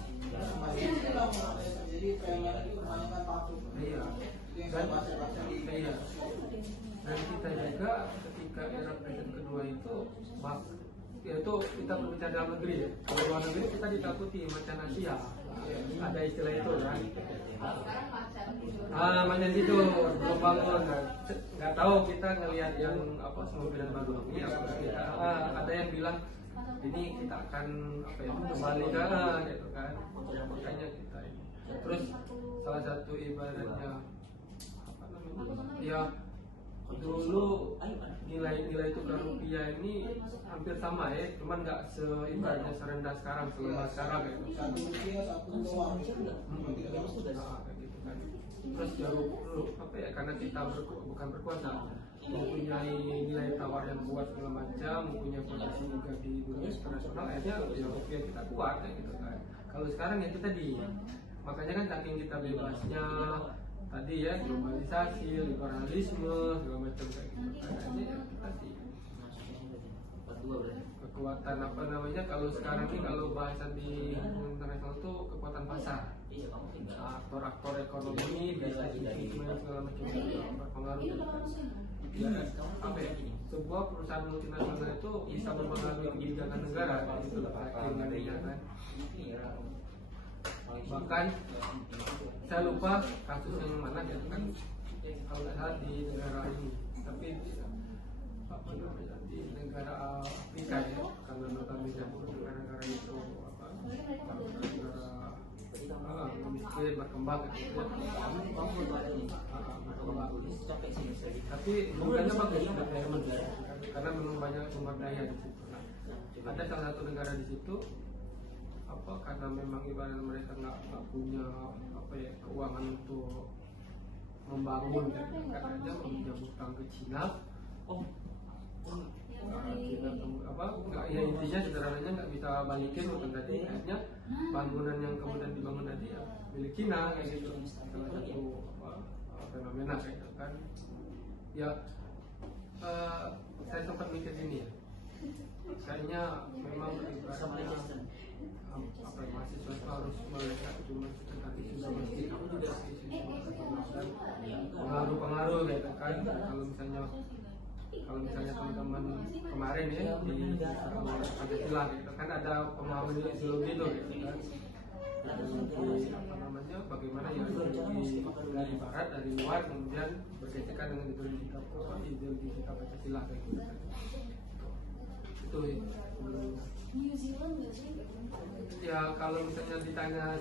Jadi pengen itu kebanyakan takut. Iya. Itu yang saya baca di media. Dan kita juga ketika era presiden kedua itu yaitu kita berbicara dalam negeri ya. Kalau luar negeri kita ditakuti macan Asia. ada istilah itu kan. Sekarang macan tidur. Macam itu belum bangun. Nggak tahu kita ngelihat yang apa sembilan baru ini apa kita ada yang bilang ini kita akan apa ya kembali gitu kan. Makanya kita ini. Terus salah satu ibaratnya apa namanya ya dulu nilai tukar rupiah ini hampir sama ya, cuman nggak seibaratnya serendah sekarang, selemah sekarang gitu. Satu rupiah, satu dolar. Kayak gitu kan. Terus ya apa ya, karena kita bukan berkuasa, mempunyai nilai tawar yang kuat segala macam, mempunyai posisi juga di dunia internasional, akhirnya ya rupiah kita kuat ya gitu kan. Kalau sekarang ya itu tadi, makanya kan saking kita bebasnya tadi ya, globalisasi, liberalisme segala macam kayak gitu kan. Akhirnya ya tadi kekuatan apa namanya, kalau sekarang ini kalau bahasan di internasional itu kekuatan pasar, aktor-aktor ekonomi bisa segala macam berpengaruh. Ya, apa ya, sebuah perusahaan multinasional itu bisa mempengaruhi kebijakan negara, itu lah akhirnya kan. Bahkan saya lupa kasus yang mana ya kan, kalau nggak salah di negara ini, tapi apa namanya di negara Afrika ya, karena notabene negara-negara itu apa negara miskin berkembang gitu ya, tapi bukannya bagus karena memang banyak sumber daya di situ. Nah, ada salah satu negara di situ apa karena memang ibarat mereka nggak punya apa ya keuangan untuk membangun dan katanya meminjam utang ke Cina. Apa nggak ya intinya sederhananya nggak bisa balikin utang tadi, akhirnya bangunan yang kemudian dibangun tadi ya milik Cina kayak gitu. Salah satu apa fenomena kayak gitu kan ya. Saya sempat mikir gini ya, kayaknya memang ibaratnya apa mahasiswa itu harus melihat cuma tentang isu domestik, aku juga pengaruh gitu kan. Kalau misalnya teman-teman kemarin ya di Pancasila gitu kan ada pemahaman ideologi itu gitu kan, di apa namanya bagaimana ya dari barat dari luar kemudian bergesekan dengan ideologi kita Pancasila kayak gitu kan. Itu ya kalau misalnya ditanya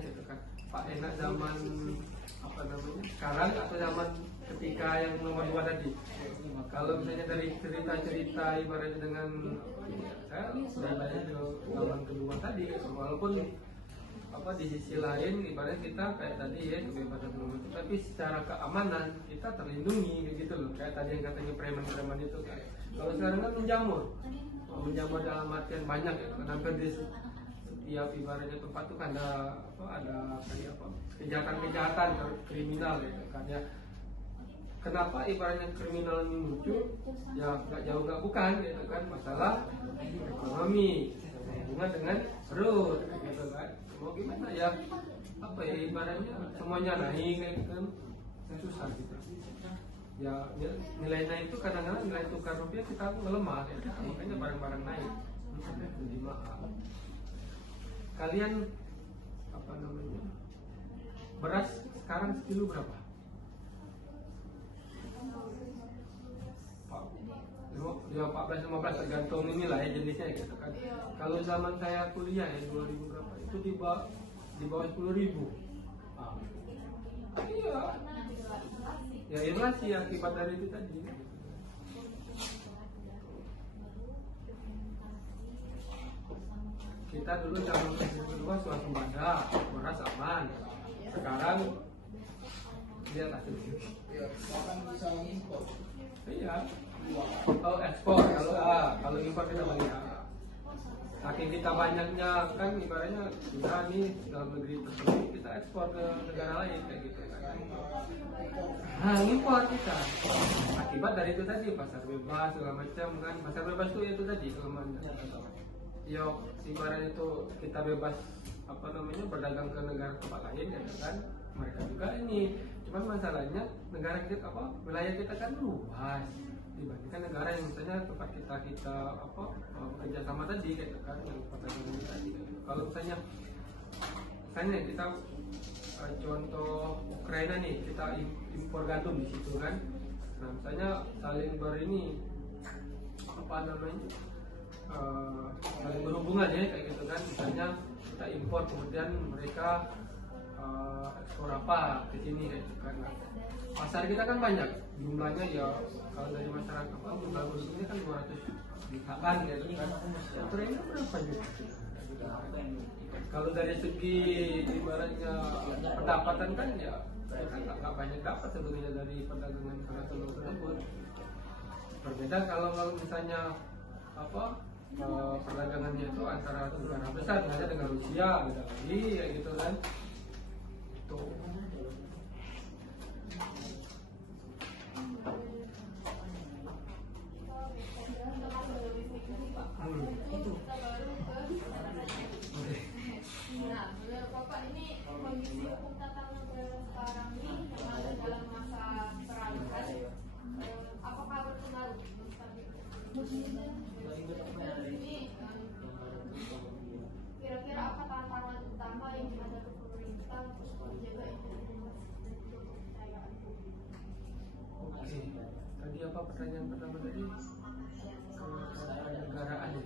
gitu kan, Pak enak zaman apa namanya sekarang atau zaman ketika yang nomor 2 tadi. Kalau misalnya dari cerita-cerita ibaratnya dengan saya sudah banyak zaman kedua tadi, walaupun apa di sisi lain ibaratnya kita kayak tadi ya kebebasan beragama, tapi secara keamanan kita terlindungi gitu loh, kayak tadi yang katanya preman-preman itu kayak. Kalau sekarang kan menjamur dalam artian banyak ya, hampir di setiap ibaratnya tempat itu kan ada kayak apa kejahatan kriminal gitu kan ya. Kenapa ibaratnya kriminal ini muncul? Ya nggak jauh nggak bukan gitu kan, masalah ekonomi hubungan dengan perut gitu kan. Mau gimana ya, apa ya ibaratnya semuanya naik gitu kan, susah gitu. Ya nilai naik itu kadang-kadang nilai tukar rupiah kita melemah ya, makanya barang-barang naik jadi mahal. Kalian apa namanya beras sekarang sekilo berapa? Ya 14-15 tergantung inilah ya jenisnya gitu kan. Kalau zaman saya kuliah ya 2000 berapa itu di bawah 10.000. Iya. Ya inflasi akibat dari itu tadi. Kita dulu zaman kedua swasembada, beras aman. Sekarang lihat hasilnya. Ya, bahkan bisa impor. Iya. Oh ekspor, kalau impor kita banyak. Saking kita banyaknya kan ibaratnya kita nih dalam negeri tersebut kita ekspor ke negara lain kayak gitu kan. Impor kita. Akibat dari itu tadi pasar bebas segala macam kan. Pasar bebas itu tadi kelemahannya. Ya ibaratnya itu kita bebas apa namanya berdagang ke negara tempat lain ya kan. Mereka juga ini. Cuman masalahnya negara kita wilayah kita kan luas dibandingkan negara yang misalnya tempat kita apa kerjasama tadi gitu kan, yang perdagangan tadi. Kalau misalnya misalnya kita contoh Ukraina nih, kita impor gandum di situ kan. Nah misalnya saling ini apa namanya saling berhubungan ya kayak gitu kan. Misalnya kita impor kemudian mereka ekspor apa ke sini kayak gitu kan. Nah, pasar kita kan banyak jumlahnya ya, kalau dari masyarakat apa jumlah penduduknya kan 200 jutaan gitu kan. Ukraina berapa juta? Kalau dari segi ibaratnya pendapatan kan ya kita nggak banyak dapat sebenarnya dari perdagangan antara telur tersebut. Berbeda kalau misalnya apa perdagangannya itu antara negara besar, misalnya dengan Rusia, beda lagi ya gitu kan. Tuh. Nah, menurut Bapak ini kondisi hukum tata negara sekarang ini yang ada dalam masa peralihan, apakah berpengaruh? Ini kira-kira apa tantangan utama yang dihadapi pemerintah untuk menjaga integritas dan juga kepercayaan publik? Oke, tadi apa pertanyaan pertama tadi? Kenegaraan ya.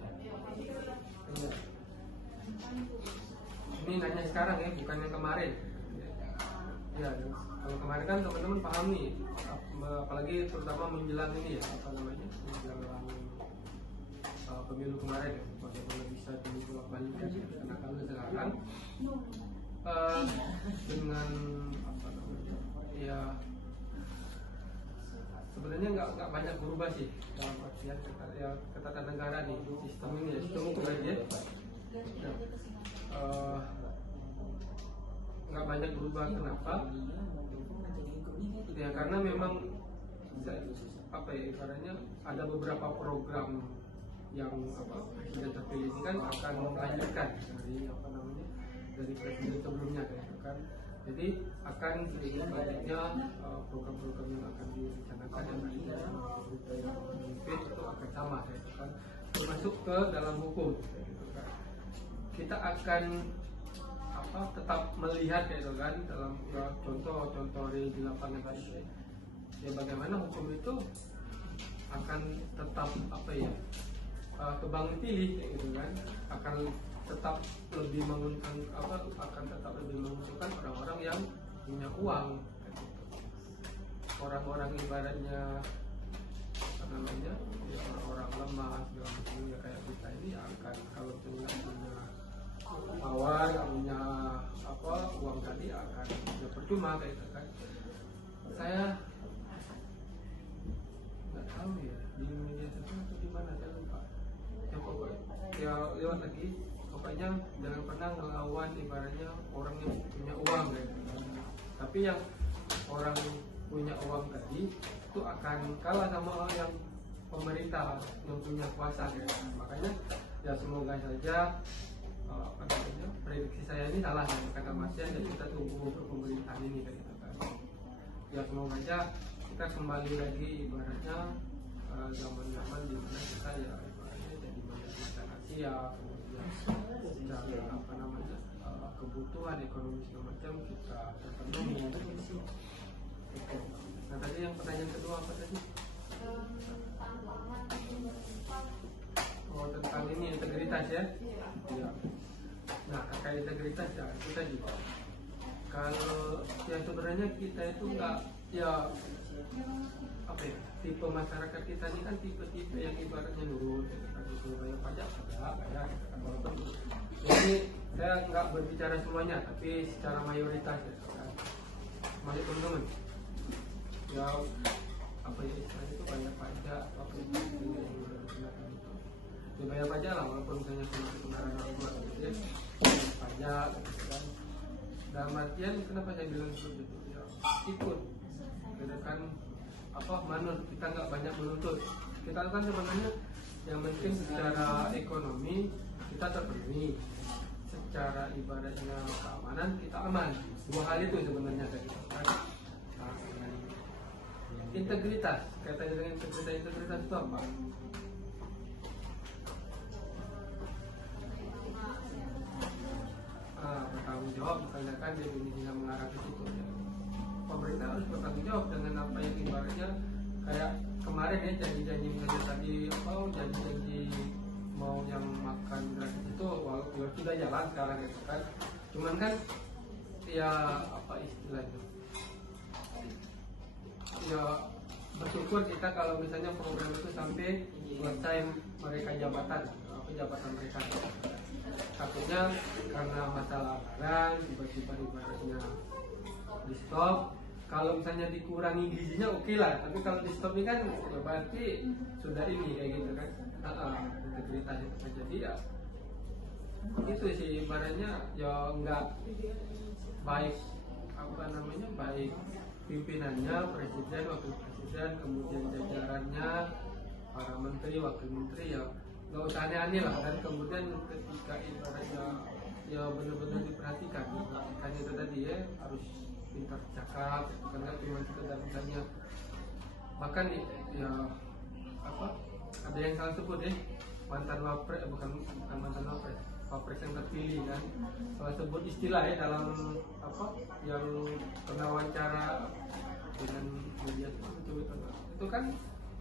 Iya. Ini nanya sekarang ya, bukan yang kemarin. Ya, kalau kemarin kan teman-teman paham nih, apalagi terutama menjelang ini ya, apa namanya, menjelang pemilu kemarin ya, bagaimana bisa dibolak-balikan ya. Karena kalau sekarang dengan apa namanya, ya sebenarnya nggak banyak berubah sih dalam artian ketatanegaraan nih sistem ini ya, sistem hukum aja. Nggak banyak berubah. Kenapa? Ya karena memang apa ya, ibaratnya ada beberapa program yang presiden terpilih ini kan akan melanjutkan dari apa namanya dari presiden sebelumnya gitu kan. Jadi akan sedikit banyaknya program-program yang akan direncanakan dan nantinya memimpin itu akan sama gitu kan, termasuk ke dalam hukum gitu kan. Kita akan tetap melihat gitu kan dalam contoh di lapangan tadi ya, bagaimana hukum itu akan tetap kebang pilih gitu kan, akan tetap lebih menguntungkan orang-orang yang punya uang gitu. Orang-orang ibaratnya apa namanya ya, orang lemah segala macam ya kayak kita ini akan kalau punya mawar, punya uang tadi akan ya percuma kayak gitu kan. Saya nggak tahu ya di media sosial atau di mana, saya lupa ya, pokoknya ya lewat lagi, pokoknya jangan pernah ngelawan ibaratnya orang yang punya uang gitu. Tapi yang orang punya uang tadi itu akan kalah sama orang yang pemerintah yang punya kuasa gitu. Makanya ya semoga saja prediksi saya ini salah ya, kata Mas Yan, dan kita tunggu pemerintahan ini kayak gitu kan. Ya semoga aja kita kembali lagi ibaratnya zaman-zaman di mana kita ya ibaratnya jadi masyarakat Asia, kemudian secara kebutuhan ekonomi segala macam kita terpenuhi. Nah tadi yang pertanyaan kedua apa tadi? Oh tentang ini integritas ya? Iya. Nah terkait integritas ya itu tadi. Kalau ya sebenarnya kita itu nggak ya tipe masyarakat kita ini kan tipe-tipe yang ibaratnya nurut, disuruh bayar pajak bayar. Jadi saya nggak berbicara semuanya, tapi secara mayoritas ya kan. Mari teman-teman ya istilahnya itu bayar pajak itu ya bayar pajak lah, walaupun misalnya cuma kebenaran orang ya pajak gitu kan. Dalam artian kenapa saya bilang seperti itu ya, ikut gitu kan, manut, kita nggak banyak menuntut. Kita kan sebenarnya yang penting secara ekonomi kita terpenuhi, secara ibaratnya keamanan kita aman. Dua hal itu sebenarnya tadi kan. Integritas, kaitannya dengan integritas itu apa? bertanggung jawab, misalnya kan definisinya mengarah ke situ ya. Pemerintah harus bertanggung jawab dengan apa yang ibaratnya kayak kemarin ya janji-janji misalnya tadi janji-janji mau yang makan gratis itu walaupun sudah jalan sekarang gitu kan, cuman kan ya apa istilahnya ya bersyukur kita kalau misalnya program itu sampai selesai mereka jabatan mereka. Takutnya karena masalah anggaran tiba-tiba ibaratnya di stop. Kalau misalnya dikurangi gizinya oke lah, tapi kalau di stop ini kan ya berarti sudah ini kayak gitu kan, integritas itu kan. Jadi ya itu sih ibaratnya ya nggak baik baik pimpinannya, presiden, wakil presiden, kemudian jajarannya, para menteri, wakil menteri ya nggak usah aneh-aneh lah. Dan kemudian ketika ibaratnya ya benar-benar diperhatikan itu tadi ya harus pintar cakap, karena cuma sekedar misalnya bahkan ya ada yang salah sebut ya mantan wapres bukan mantan wapres, wapres yang terpilih kan, salah sebut istilah ya dalam yang pernah wawancara dengan media itu kan.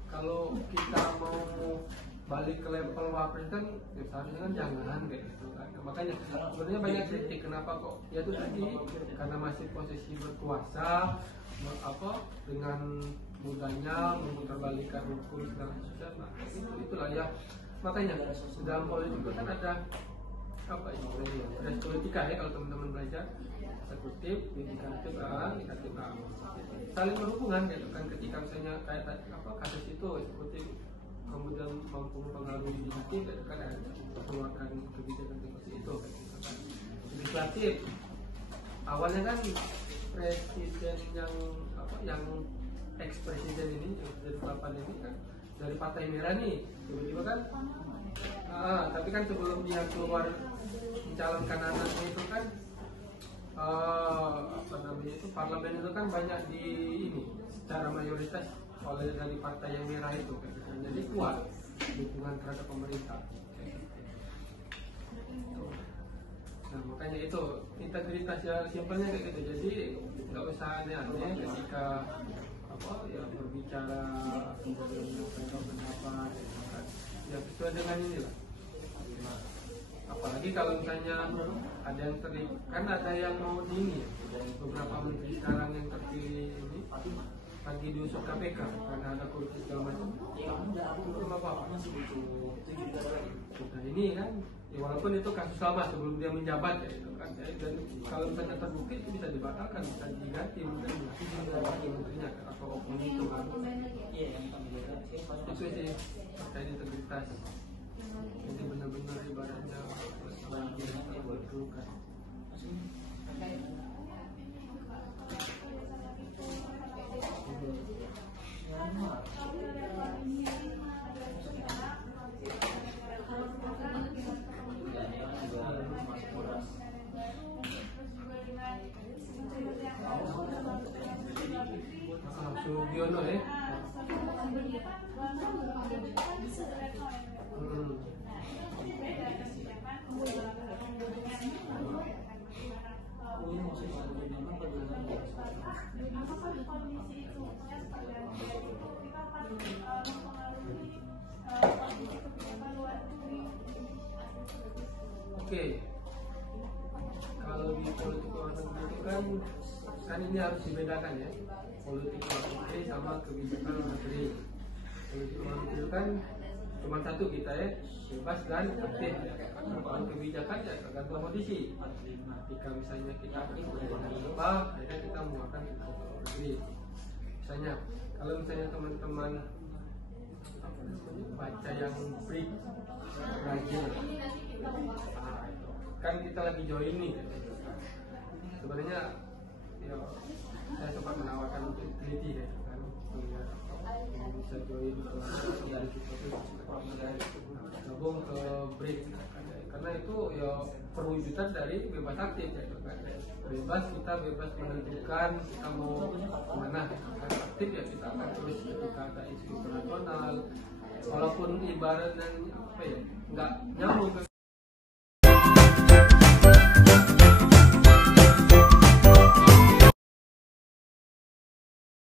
Kalau kita mau balik ke level wapres kan ya seharusnya kan jangan kayak gitu kan. Makanya sebenarnya banyak kritik kenapa kok ya itu tadi karena masih posisi berkuasa dengan mudahnya memutarbalikkan hukum segala macam. Nah itulah ya, makanya dalam politik itu kan ada politika ya, kalau teman-teman belajar eksekutif, yudikatif, saling berhubungan gitu kan. Ketika misalnya kayak kasus itu eksekutif kemudian mampu mempengaruhi yudikatif gitu kan, mengeluarkan kebijakan seperti itu gitu kan. Legislatif awalnya kan presiden yang ex presiden ini dari 8 ini kan dari Partai Merah nih, tiba-tiba kan tapi kan sebelum dia keluar mencalonkan anaknya itu kan parlemen itu kan banyak di ini secara mayoritas oleh dari partai yang merah itu kan. Jadi kuat dukungan terhadap pemerintah. Nah makanya itu integritas ya simpelnya kayak gitu. Jadi nggak usah aneh-aneh ketika berbicara kemudian menyampaikan pendapat ya sesuai dengan inilah. Apalagi kalau misalnya ada yang terlibat, kan ada yang mau di ini ya, beberapa menteri sekarang yang terpilih ini lagi diusut KPK karena ada korupsi segala macam. Itu apa? Nah ini kan, ya walaupun itu kasus lama sebelum dia menjabat ya itu kan. Dan kalau misalnya terbukti itu bisa dibatalkan, bisa diganti mungkin menterinya atau oknum itu kan. Itu sih terkait integritas. Jadi benar-benar ibaratnya bagian yang diperlukan. Sugiono ya. Oke, kalau di politik luar negeri itu kan ini harus dibedakan ya, politik luar negeri sama kebijakan luar negeri. Politik luar negeri itu kan cuma satu, kita ya bebas dan aktif. Kalau kebijakan ya tergantung kondisi. Ketika misalnya kita apa, akhirnya kita mengeluarkan kebijakan luar negeri. Misalnya kalau misalnya teman-teman baca yang break Brazil, kan kita lagi join nih. Sebenarnya ya, saya sempat menawarkan untuk teliti ya kan, bisa join ke dari gabung ke break karena itu ya perwujudan dari bebas aktif ya kan. Bebas, kita bebas menentukan kita mau kemana. Aktif ya kita akan terus ketika ada isu internasional walaupun ibarat dan apa ya nggak nyambung